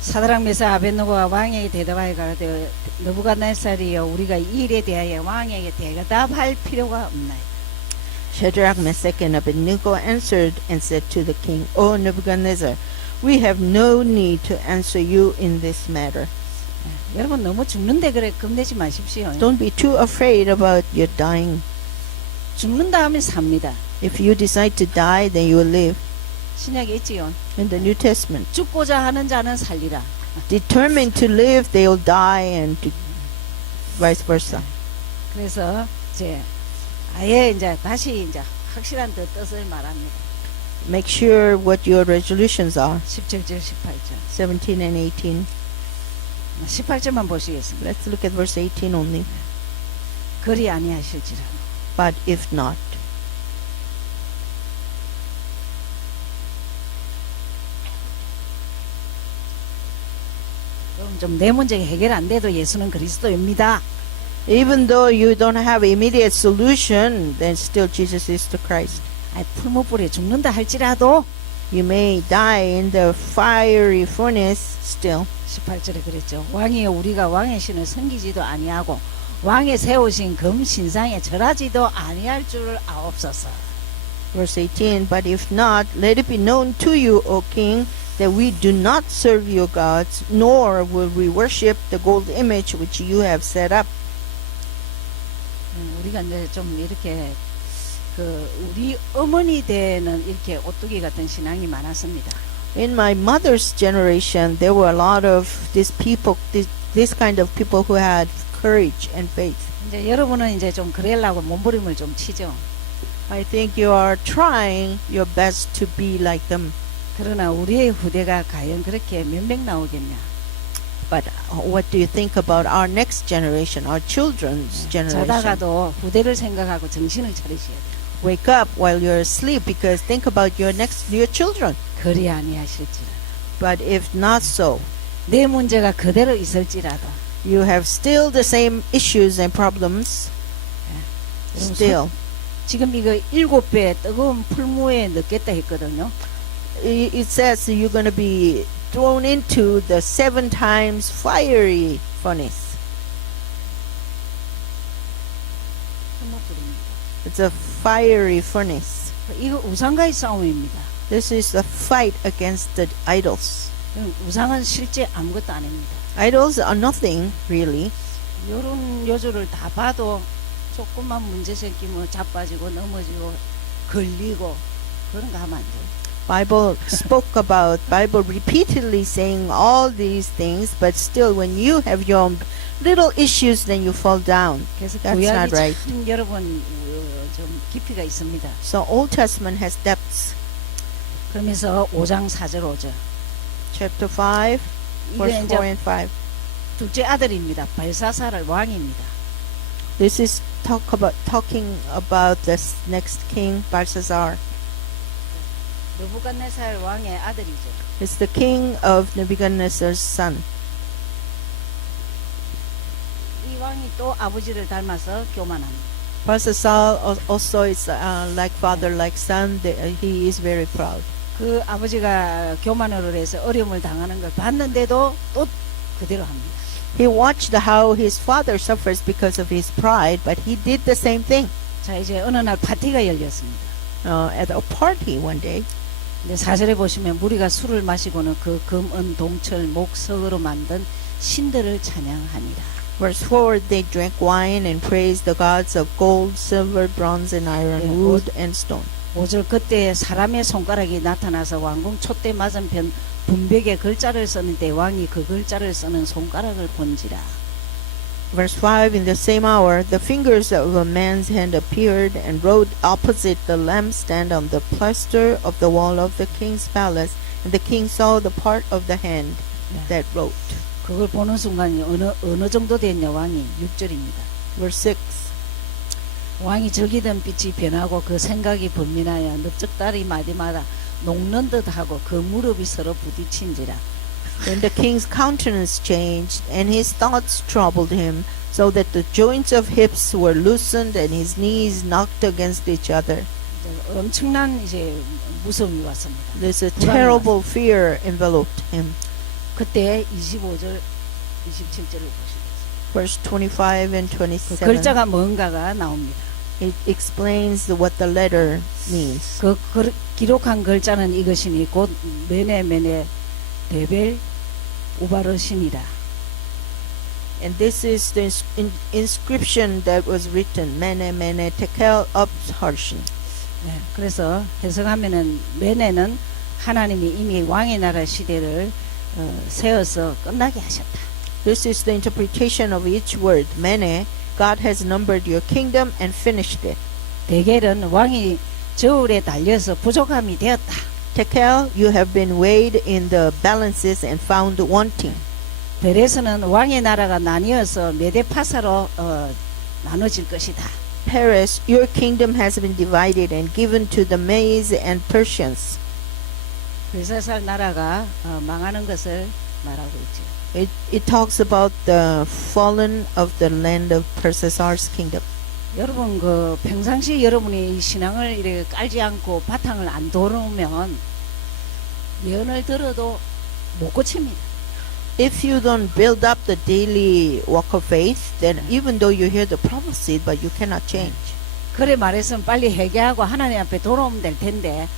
사드락 메사 아벳느고가 왕에게 대답하여 가로되 느부갓네살이여 우리가 이 일에 대하여 왕에게 대답할 필요가 없나이다. Shadrach, Meshach, and Abednego answered and said to the king, O Nebuchadnezzar, we have no need to answer you in this matter. 여러분 너무 죽는데 그래 겁내지 마십시오. Don't be too afraid about your dying. 죽는다 하면 삽니다. If you decide to die, then you will live. 신약에 있지요. In the New Testament, 죽고자 하는 자는 살리라. determined to live, they will die, and vice versa. 그래서 이제 아예 이제 다시 이제 확실한 뜻을 말합니다. Make sure what your resolutions are. 17절 18절 17 and 18. 18절만 보시겠습니다. Let's look at verse 18 only. 그리 아니하실지라 But if not, 그럼 좀 내 문제가 해결 안 돼도 예수는 그리스도입니다. even though you don't have immediate solution, then still Jesus is the Christ. 풀무불에 죽는다 할지라도 You may die in the fiery furnace still. 18절에 그랬죠. 왕이여 우리가 왕의 신을 섬기지도 아니하고 왕의 세우신 금 신상에 절하지도 아니할 줄을 아옵소서. Verse 18, but if not, let it be known to you, O king, that we do not serve your gods, nor will we worship the gold image which you have set up. 우리가 이제 좀 이렇게 우리 어머니 때는 이렇게 오뚜기 같은 신앙이 많았습니다. In my mother's generation, there were a lot of these people, this kind of people who had courage and faith. 이제 여러분은 이제 좀 그러려고 몸부림을 좀 치죠. I think you are trying your best to be like them. 그러나 우리의 후대가 과연 그렇게 몇 명 나오겠냐? But what do you think about our next generation, our children's generation? 자다가도 후대를 생각하고 정신을 차리셔야 돼요. Wake up while you're asleep, because think about your children. 그리 아니하실지라도 But if not so, 내 문제가 그대로 있을지라도 you have still the same issues and problems. Still, 지금 이거 7배 뜨거운 풀무에 넣겠다 했거든요. It says you're going to be thrown into the 7 times fiery furnace. It's a fiery furnace. 이거 우상과의 싸움입니다. This is the fight against the idols. 우상은 실제 아무것도 아닙니다. Idols are nothing, really. 요런 요조를 다 봐도 조금만 문제 생기면 자빠지고 넘어지고 걸리고 그런 거 하면 안 돼요. Bible Bible repeatedly saying all these things, but still when you have your little issues, then you fall down. 그래서 That's 구약이 not right. 참 여러분 좀 깊이가 있습니다. So Old Testament has depths. 그러면서 5장 4절 5절 Chapter 5, 이게 verse 4 이제 and 5. 둘째 아들입니다. 발사사를 왕입니다. This is talking about this next king, Belshazzar. 느부갓네살 왕의 아들이죠. It's the king of Nebuchadnezzar's son. 이 왕이 또 아버지를 닮아서 교만합니다. Belshazzar also is like father, like son. He is very proud. 그 아버지가 교만으로 해서 어려움을 당하는 걸 봤는데도 또 그대로 합니다. He watched how his father suffers because of his pride, but he did the same thing 자, 이제 어느 날 파티가 열렸습니다. at a party one day. 근데 4절에 보시면 무리가 술을 마시고는 그 금, 은, 동철, 목석으로 만든 신들을 찬양하니라. Verse 4, they drank wine and praised the gods of gold, silver, bronze, and iron, Yeah, wood, and stone. 5절 그때 사람의 손가락이 나타나서 왕궁 촛대 맞은편 분벽에 글자를 썼는데 왕이 그 글자를 쓰는 손가락을 본지라. Verse 5, in the same hour, the fingers of a man's hand appeared and wrote opposite the lampstand on the plaster of the wall of the king's palace, and the king saw the part of the hand that wrote. 그걸 보는 순간이 어느 정도 됐냐 왕이 6절입니다. Verse 6, 왕이 즐기던 빛이 변하고 그 생각이 번민하여 넓적다리 마디마다 녹는 듯하고 그 무릎이 서로 부딪힌지라. then the king's countenance changed, and his thoughts troubled him, so that the joints of hips were loosened, and his knees knocked against each other. 이제 엄청난 이제 무서움이 왔습니다. There's a terrible fear enveloped him. 그때 25절 27절을 보시겠습니다. Verse 25 and 그 27. 글자가 뭔가가 나옵니다. It explains what the letter means. 그 기록한 글자는 이것이니 곧 메네 데벨 우바르신이라. And this is the inscription that was written, Mene Mene Tekel Upharsin. 네, 그래서 해석하면은 메네는 하나님이 이미 왕의 나라 시대를 세워서 끝나게 하셨다. This is the interpretation of each word. Mene, God has numbered your kingdom and finished it. 데겔은 왕이 저울에 달려서 부족함이 되었다. Tekel, you have been weighed in the balances and found wanting. 베레스는 왕의 나라가 나뉘어서 메데파사로 나눠질 것이다. Paris, your kingdom has been divided and given to the Medes and Persians. 벨사살 나라가 망하는 것을 말하고 있죠. It talks about the fallen of the land of Belshazzar's kingdom. 여러분 그 평상시 여러분이 신앙을 이렇게 깔지 않고 바탕을 안 도우면 예언을 들어도 못 고칩니다. If you don't build up the daily walk of faith, then even though you hear the prophecy, but you cannot change. 그래 말해서는 빨리 회개하고 하나님 앞에 돌아오면 될 텐데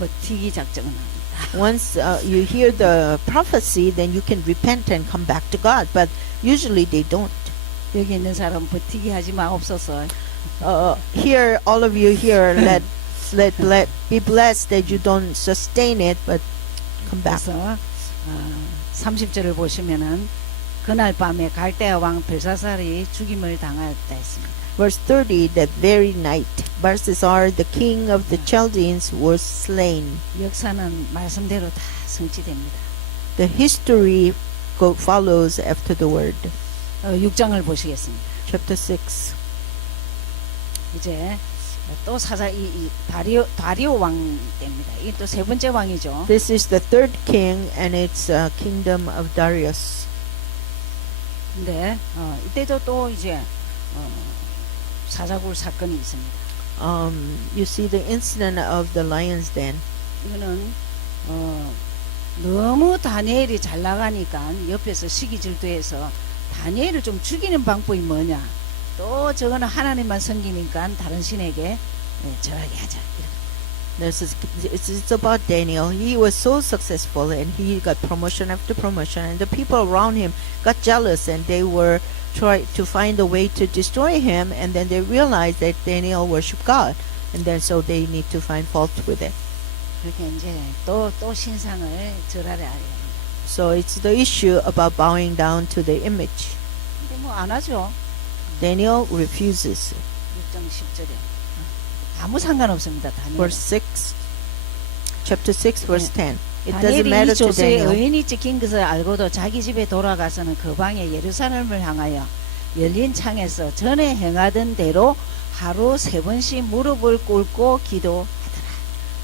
버티기 작정은 합니다. Once you hear the prophecy, then you can repent and come back to God. But usually they don't. 여기 있는 사람 버티기 하지 마옵소서. Here, all of you here, be blessed that you don't sustain it, but come back. 그래서 30절을 보시면은 그날 밤에 갈대아 왕 벨사살이 죽임을 당하였다 했습니다. Verse 30, that very night, Belshazzar, the king of the Chaldeans, was slain. 역사는 말씀대로 다 성취됩니다. The history follows after the word. 6장을 보시겠습니다. Chapter 6. 이제 또 이 다리오 왕 때입니다. 이게 또 세 번째 왕이죠. This is the third king, and it's kingdom of Darius. 근데 이때도 또 이제 사자굴 사건이 있습니다. you see the incident of the lion's den. 이거는 너무 다니엘이 잘 나가니까 옆에서 시기질투해서 다니엘을 좀 죽이는 방법이 뭐냐. 또 저거는 하나님만 섬기니까 다른 신에게 절하게 하자. It's about Daniel. He was so successful and he got promotion after promotion, and the people around him got jealous and they were trying to find a way to destroy him, and then they realized that Daniel worshiped God, and then so they need to find fault with it. 그렇게 이제 또 신상을 절하려 하려 합니다. So it's the issue about bowing down to the image. 근데 뭐 안 하죠. Daniel refuses. 6장 10절에 아무 상관없습니다. 다니엘. Verse 6, chapter 6, verse 10. It doesn't 다니엘이 matter 이 to 조서에 Daniel. 의인이 찍힌 것을 알고도 자기 집에 돌아가서는 그 방에 예루살렘을 향하여 열린 창에서 전에 행하던 대로 하루 3번씩 무릎을 꿇고 기도하더라.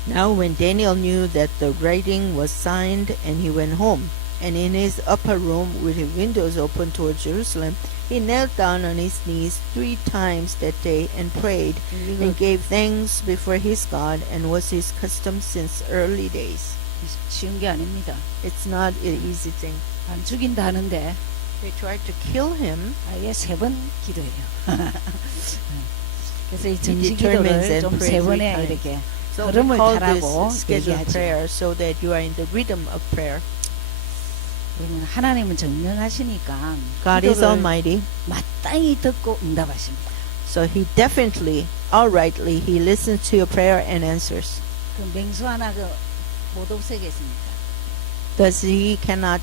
Now when Daniel knew that the writing was signed, and he went home, and in his upper room with his windows open toward Jerusalem, he knelt down on his knees 3 times that day and prayed and gave thanks before his God, and was his custom since early days. 쉬운 게 아닙니다. It's not an easy thing. 안 죽인다 하는데 They tried to kill him. 아예 3번 기도해요. 그래서 이 He 정식 determines 기도를 and 좀 prays 3번에 3 times. 이렇게 So we 흐름을 call 타라고 this scheduled 얘기하죠. prayer so that you are in the rhythm of prayer. 그러면 하나님은 정령하시니까 God is 기도를 almighty, 마땅히 듣고 응답하십니다. so he definitely, outrightly, he listens to your prayer and answers. 그 맹수 하나 못 없애겠습니까? Does he cannot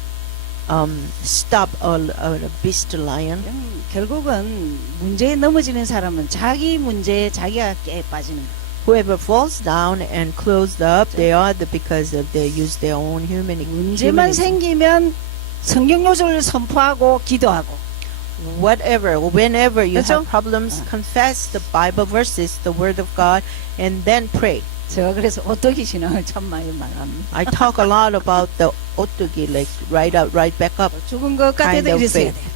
stop a beast lion? 결국은 문제에 넘어지는 사람은 자기 문제에 자기가 깨 빠지는 거예요. Whoever falls down and closed up, they are because of they use their own 문제만 humanism. 생기면 성경 요절을 선포하고 기도하고 Whatever, whenever you 그렇죠? have problems, confess the Bible verses, the Word of God, and then pray. 제가 그래서 오토기 신앙을 참 많이 말합니다. I talk a lot about the otugi, like right out, right back up. 죽은 것 Kind 같아도 of 이랬어야 faith. 돼.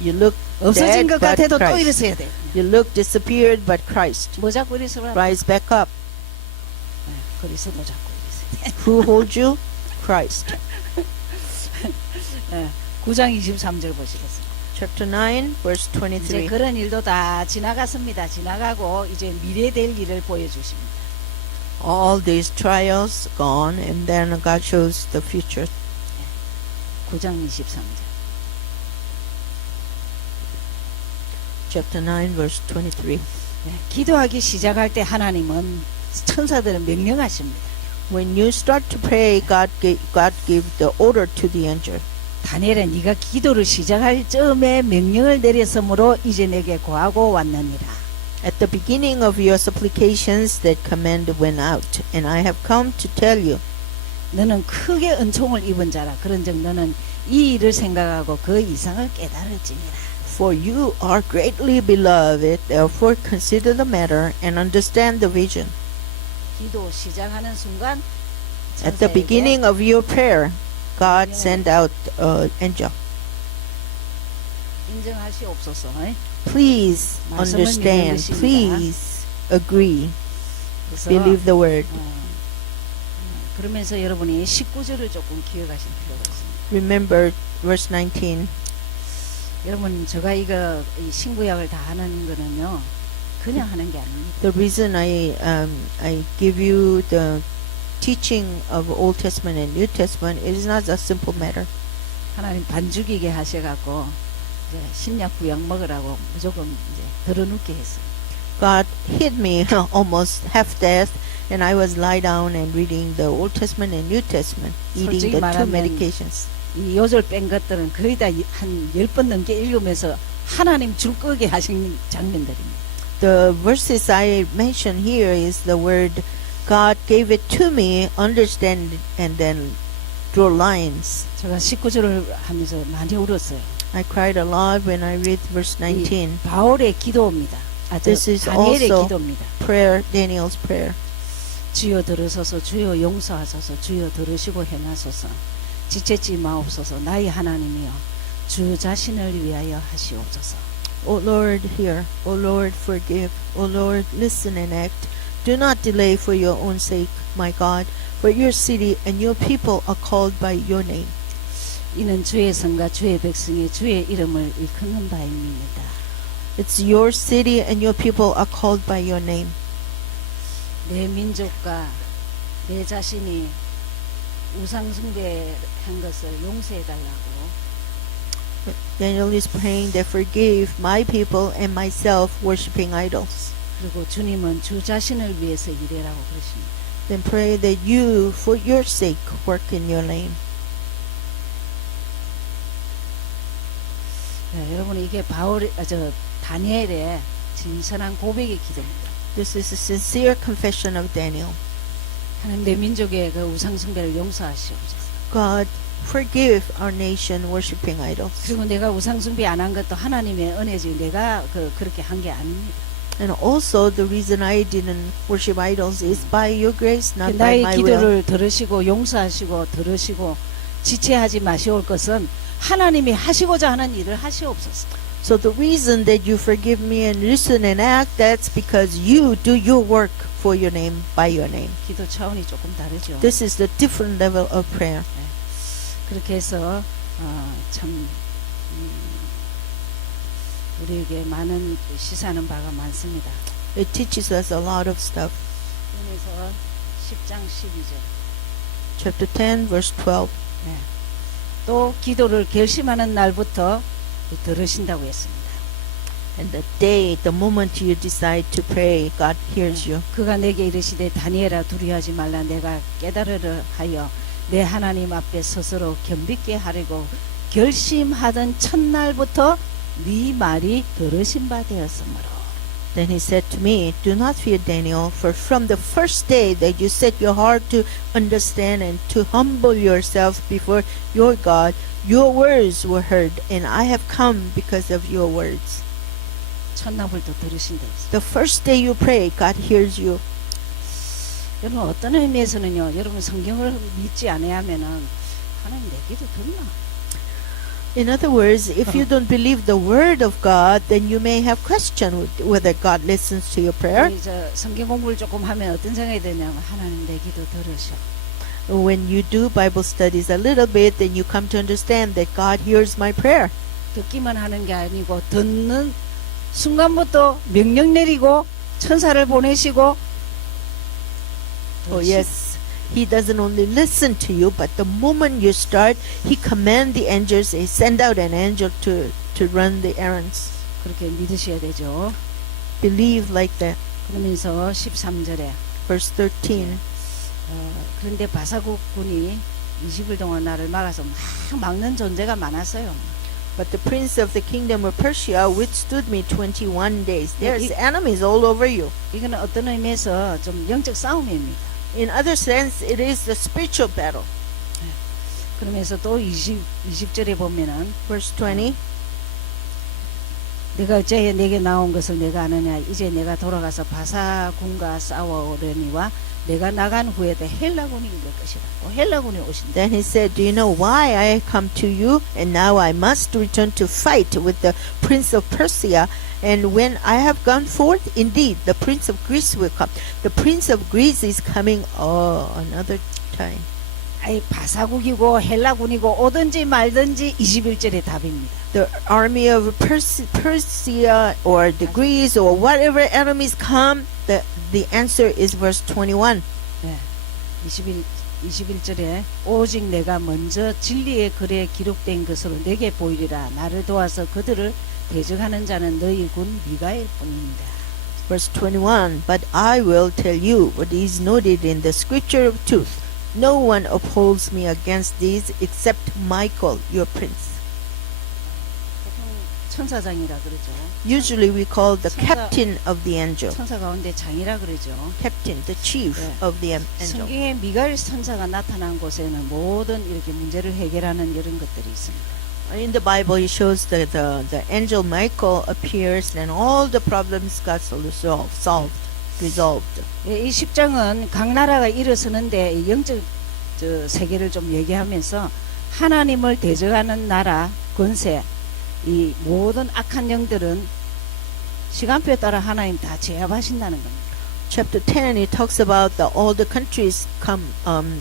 You look 없어진 dead, 것 but 같아도 또 Christ. 이랬어야 돼. You look disappeared, but Christ. 뭐 자꾸 이랬어라. Rise back up. 그리스도 자꾸 이랬어야 돼. Who holds you? Christ. 9장 23절 보시겠습니다. Chapter 9, verse 이제 23. 그런 일도 다 지나갔습니다. 지나가고 이제 미래 될 일을 보여주십니다. All these trials gone, and then God shows the future. 9장 23절. Chapter 9, verse 23. 기도하기 시작할 때 하나님은 천사들은 명령하십니다. When you start to pray, God give the order to the angel. 다니엘아 네가 기도를 시작할 즈음에 명령을 내렸으므로 이제 내게 구하고 왔느니라. At the beginning of your supplications, that command went out, and I have come to tell you. 너는 크게 은총을 입은 자라. 그런즉 너는 이 일을 생각하고 그 이상을 깨달을지니라. For you are greatly beloved, therefore consider the matter and understand the vision. 기도 시작하는 순간 At the beginning of your prayer, God sent out an angel. 인정하시옵소서. Please 말씀을 understand. 믿는 것입니다. Please agree. 그래서 Believe the word. 그러면서 여러분이 19절을 조금 기억하실 필요가 있습니다. Remember verse 19. 여러분 제가 이거 이 신구약을 다 하는 거는요 그냥 하는 게 아닙니다. The reason I give you the teaching of Old Testament and New Testament, it is not a simple matter. 하나님 반죽이게 하셔갖고 이제 신약 구약 먹으라고 무조건 이제 들어눕게 했어요. God hid me almost half death, and I was lie down and reading the Old Testament and New Testament, eating 솔직히 the two 말하면 medications. 이 요절 뺀 것들은 거의 다 한 10번 넘게 읽으면서 하나님 줄 끄게 하신 장면들입니다. The verses I mention here is the word God gave it to me, understand it, and then draw lines. 제가 19절을 하면서 많이 울었어요. I cried a lot when I read verse 19. 이 바울의 기도입니다. This is 다니엘의 also 기도입니다. prayer, Daniel's prayer. 주여 들으소서, 주여 용서하소서, 주여 들으시고 행하소서. 지체지 마옵소서. 나의 하나님이여 주 자신을 위하여 하시옵소서. O Lord, hear. O Lord, forgive. O Lord, listen and act. Do not delay for your own sake, my God, for your city and your people are called by your name. 이는 주의 성과 주의 백성이 주의 이름을 일컫는 바입니다. It's your city and your people are called by your name. 내 민족과 내 자신이 우상숭배한 것을 용서해 달라고. Daniel is praying that forgive my people and myself worshiping idols. 그리고 주님은 주 자신을 위해서 일해라고 그러십니다. Then pray that you, for your sake, work in your name. 네, 여러분 이게 다니엘의 진선한 고백의 기도입니다. This is a sincere confession of Daniel. 하나님 내 민족의 그 우상숭배를 용서하시옵소서. God, forgive our nation worshiping idols. 그리고 내가 우상숭배 안 한 것도 하나님의 은혜지 내가 그렇게 한 게 아닙니다. And also the reason I didn't worship idols is by your grace, not by 나의 my will. 기도를 들으시고 용서하시고 들으시고 지체하지 마시올 것은 하나님이 하시고자 하는 일을 하시옵소서. So the reason that you forgive me and listen and act, that's because you do your work for your name, by your name. 기도 차원이 조금 다르죠. This is the different level of prayer. 그렇게 해서 참 우리에게 많은 시사하는 바가 많습니다. It teaches us a lot of stuff. 그래서 10장 12절. Chapter 10, verse 12. 네. 또 기도를 결심하는 날부터 들으신다고 했습니다. And the moment you decide to pray, God hears you. 그가 내게 이르시되 다니엘아 두려워하지 말라 내가 깨달으려 하여 내 하나님 앞에 스스로 겸비케 하려고 결심하던 첫날부터 네 말이 들으신 바 되었으므로. Then he said to me, do not fear, Daniel, for from the first day that you set your heart to understand and to humble yourself before your God, your words were heard, and I have come because of your words. 첫날부터 들으신다. The first day you pray, God hears you. 여러분 어떤 의미에서는요. 여러분 성경을 믿지 않으면은 하나님 내 기도 듣나? In other words, if you don't believe the word of God, then you may have questioned whether God listens to your prayer. 이제 성경 공부를 조금 하면 어떤 생각이 드냐면 하나님 내 기도 들으셔. When you do Bible studies a little bit, then you come to understand that God hears my prayer. 듣기만 하는 게 아니고 듣는 순간부터 명령 내리고 천사를 보내시고 Oh yes, He doesn't only listen to you, but the moment you start, He command the angels, He send out an angel to run the errands. 그렇게 믿으셔야 되죠. Believe like that. 그러면서 13절에 Verse 13. 그런데 바사국 군이 20일 동안 나를 막아서 막 막는 존재가 많았어요. But the prince of the kingdom of Persia withstood me 21 days. There's 이- enemies all over you. 이거는 어떤 의미에서 좀 영적 싸움입니다. In other sense, it is the spiritual battle. 그러면서 또 20절에 보면은 Verse 20. 내가 어째 내게 나온 것을 내가 아느냐 이제 내가 돌아가서 바사군과 싸워오려니와 내가 나간 후에도 헬라군이 올 것이라. 헬라군이 오신다. Then he said, do you know why I come to you? And now I must return to fight with the prince of Persia. And when I have gone forth, indeed, the prince of Greece will come. The prince of Greece is coming another time. 아이 바사국이고 헬라군이고 오든지 말든지 21절의 답입니다. The army of Persia or the Greece or whatever enemies come, the answer is verse 21. 네. 21절에 오직 내가 먼저 진리의 글에 기록된 것으로 내게 보이리라. 나를 도와서 그들을 대적하는 자는 너희 군 미가엘 뿐입니다. Verse 21. But I will tell you what is noted in the scripture of truth. No one upholds me against these except Michael, your prince. 보통 천사장이라 그러죠. Usually we call the 천사- captain of the angel. 천사 가운데 장이라 그러죠. Captain, the chief 네. of the angel. 성경에 미가엘 천사가 나타난 곳에는 모든 이렇게 문제를 해결하는 이런 것들이 있습니다. In the Bible, it shows that the angel Michael appears and all the problems got resolved. 이 10장은 각 나라가 일어서는데 이 영적 세계를 좀 얘기하면서 하나님을 대적하는 나라 권세 이 모든 악한 영들은 시간표에 따라 하나님 다 제압하신다는 겁니다. Chapter 10, it talks about all the countries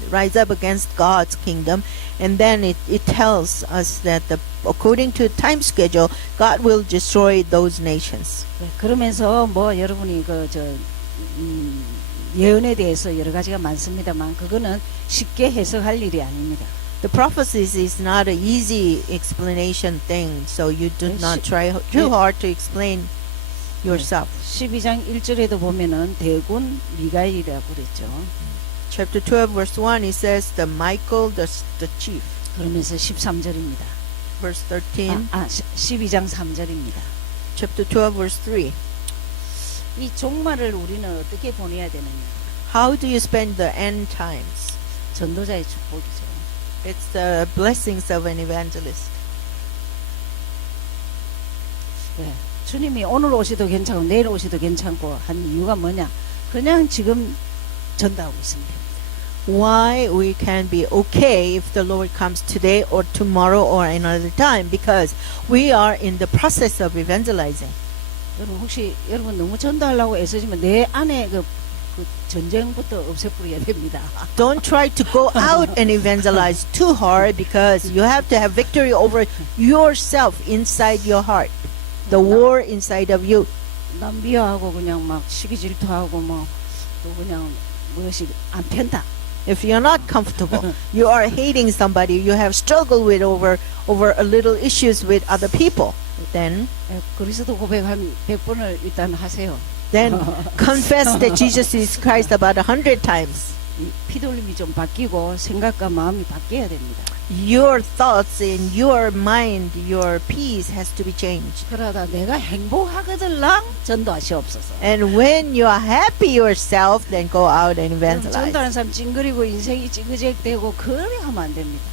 rise up against God's kingdom, and then it tells us that according to time schedule, God will destroy those nations. 네, 그러면서 뭐 여러분이 예언에 대해서 여러 가지가 많습니다만 그거는 쉽게 해석할 일이 아닙니다. The prophecies is not an easy explanation thing, so you do Yes, not she- try too hard to explain yourself. 12장 1절에도 보면은 대군 미가엘이라고 그랬죠. Chapter 12, verse 1, it says the Michael, the chief. 그러면서 13절입니다. Verse 13, 12장 3절입니다. chapter 12, verse 3. 이 종말을 우리는 어떻게 보내야 되느냐? How do you spend the end times? 전도자의 축복이죠. It's the blessings of an evangelist. 네. 주님이 오늘 오셔도 괜찮고 내일 오셔도 괜찮고 한 이유가 뭐냐? 그냥 지금 전도하고 있습니다. Why we can be okay if the Lord comes today or tomorrow or another time? Because we are in the process of evangelizing. 여러분 혹시 여러분 너무 전도하려고 애쓰지만 내 안에 그 전쟁부터 없애버려야 됩니다. Don't try to go out and evangelize too hard, because you have to have victory over yourself inside your heart. The war inside of you. 난 미워하고 그냥 막 시기 질투하고 뭐 또 그냥 무엇이 안 편다. If you're not comfortable, you are hating somebody, you have struggled with over a little issues with other people, then 그리스도 고백 한 100번을 일단 하세요. confess that Jesus is Christ about 100 times. 이 피돌림이 좀 바뀌고 생각과 마음이 바뀌어야 됩니다. Your thoughts in your mind, your peace has to be changed. 그러다 내가 행복하거들랑 전도하시옵소서. And when you are happy yourself, then go out and 그럼 evangelize. 전도하는 사람 찡그리고 인생이 찌그적대고 그래 하면 안 됩니다.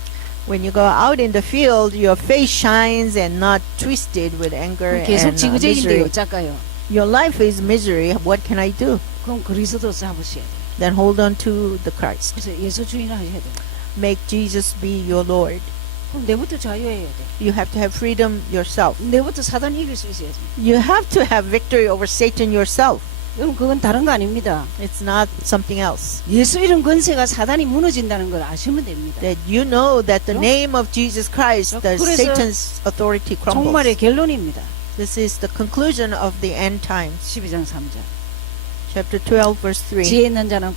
When you go out in the field, your face shines and not twisted with anger 계속 and 지그재인데요, misery. 작가요. Your life is misery. What can I do? 그럼 그리스도 잡으셔야 돼요. Then hold on to the Christ. 그래서 예수 주인 하셔야 돼요. Make Jesus be your Lord. 그럼 내부터 자유해야 돼. You have to have freedom yourself. 내부터 사단 이길 수 있어야지. You have to have victory over Satan yourself. 여러분 그건 다른 거 아닙니다. It's not something else. 예수 이름 권세가 사단이 무너진다는 걸 아시면 됩니다. That you know that the 그럼- name of Jesus Christ, the 그래서 Satan's authority 종말의 crumbles. 결론입니다. This is the conclusion of the end times. 12장 3절. Chapter 12, verse 3. 지혜 있는 자는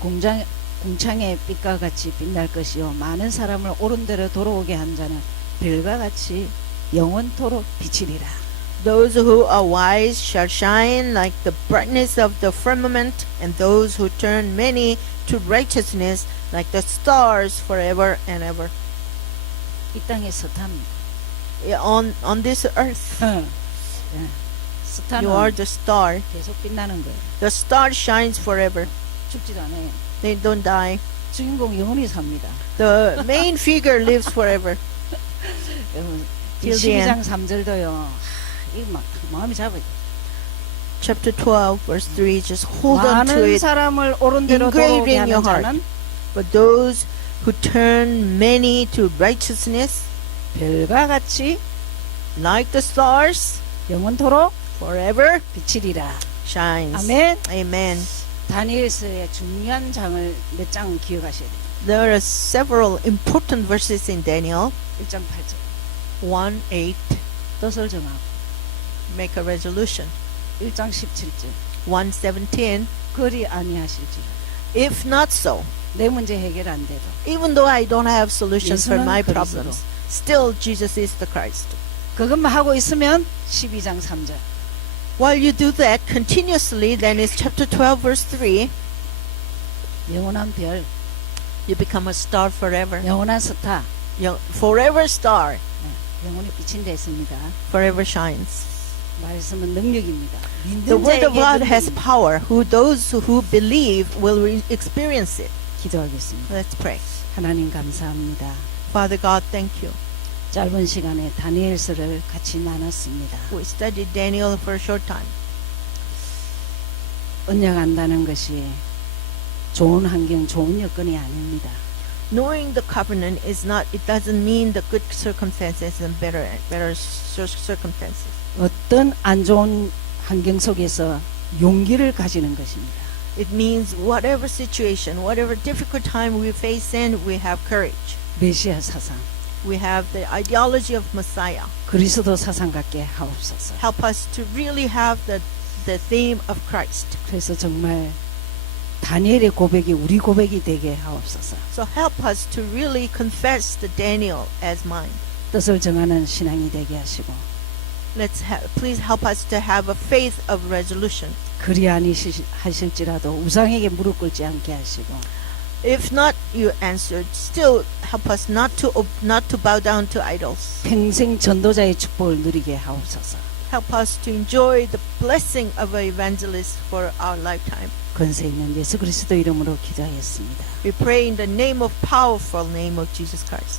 궁창의 빛과 같이 빛날 것이요 많은 사람을 옳은 대로 돌아오게 한 자는 별과 같이 영원토록 비치리라. Those who are wise shall shine like the brightness of the firmament, and those who turn many to righteousness like the stars forever and ever. 이 땅의 스타입니다. On this earth, 예. you are 스타는 the star. 계속 빛나는 거예요. The star shines forever. 죽지도 않아요. They don't die. 주인공 영원히 삽니다. The main figure lives forever. 여러분, Till the 12장 3절도요. 이 막 마음이 잡아요. Chapter 12, verse 3. Just hold on to 많은 it. 사람을 옳은 대로 Engraved 돌아오게 in your 하는 heart. 자는 But those who turn many to righteousness, 별과 같이 like the stars, 영원토록 forever 비치리라. shines. 아멘. Amen. 다니엘서의 중요한 장을 몇 장 기억하셔야 돼요. There are several important verses in Daniel. 1장 8절. 1:8. 뜻을 정하고. Make a resolution. 1장 17절. 1:17. 그리 아니하실지. If not so, 내 문제 해결 안 돼도. even though I don't have solutions for 예수는 my 그리스도. problems, still Jesus is the Christ. 그것만 하고 있으면 12장 3절. While you do that continuously, then it's chapter 12, verse 3. 영원한 별, You become a star forever. 영원한 스타, Forever star. 영원히 비친다 했습니다. Forever shines. 말씀은 능력입니다. The 믿는 word of 자에게 God has 능력입니다. power. Those who believe will experience it. 기도하겠습니다. Let's pray. 하나님 감사합니다. Father God, thank you. 짧은 시간에 다니엘서를 같이 나눴습니다. We studied Daniel for a short time. 언약한다는 것이 좋은 환경, 좋은 여건이 아닙니다. Knowing the covenant is not, it doesn't mean the good circumstances and better circumstances. 어떤 안 좋은 환경 속에서 용기를 가지는 것입니다. It means whatever situation, whatever difficult time we face in, we have courage. 메시아 사상, We have the ideology of Messiah. 그리스도 사상 갖게 하옵소서. Help us to really have the theme of Christ. 그래서 정말 다니엘의 고백이 우리 고백이 되게 하옵소서. So help us to really confess the Daniel as mine. 뜻을 정하는 신앙이 되게 하시고 Please help us to have a faith of resolution. 그리 아니하실지라도 우상에게 무릎 꿇지 않게 하시고 If not, you answered. Still help us not to bow down to idols. 평생 전도자의 축복을 누리게 하옵소서. Help us to enjoy the blessing of an evangelist for our lifetime. 권세 있는 예수 그리스도 이름으로 기도하였습니다. We pray in the name of powerful name of Jesus Christ.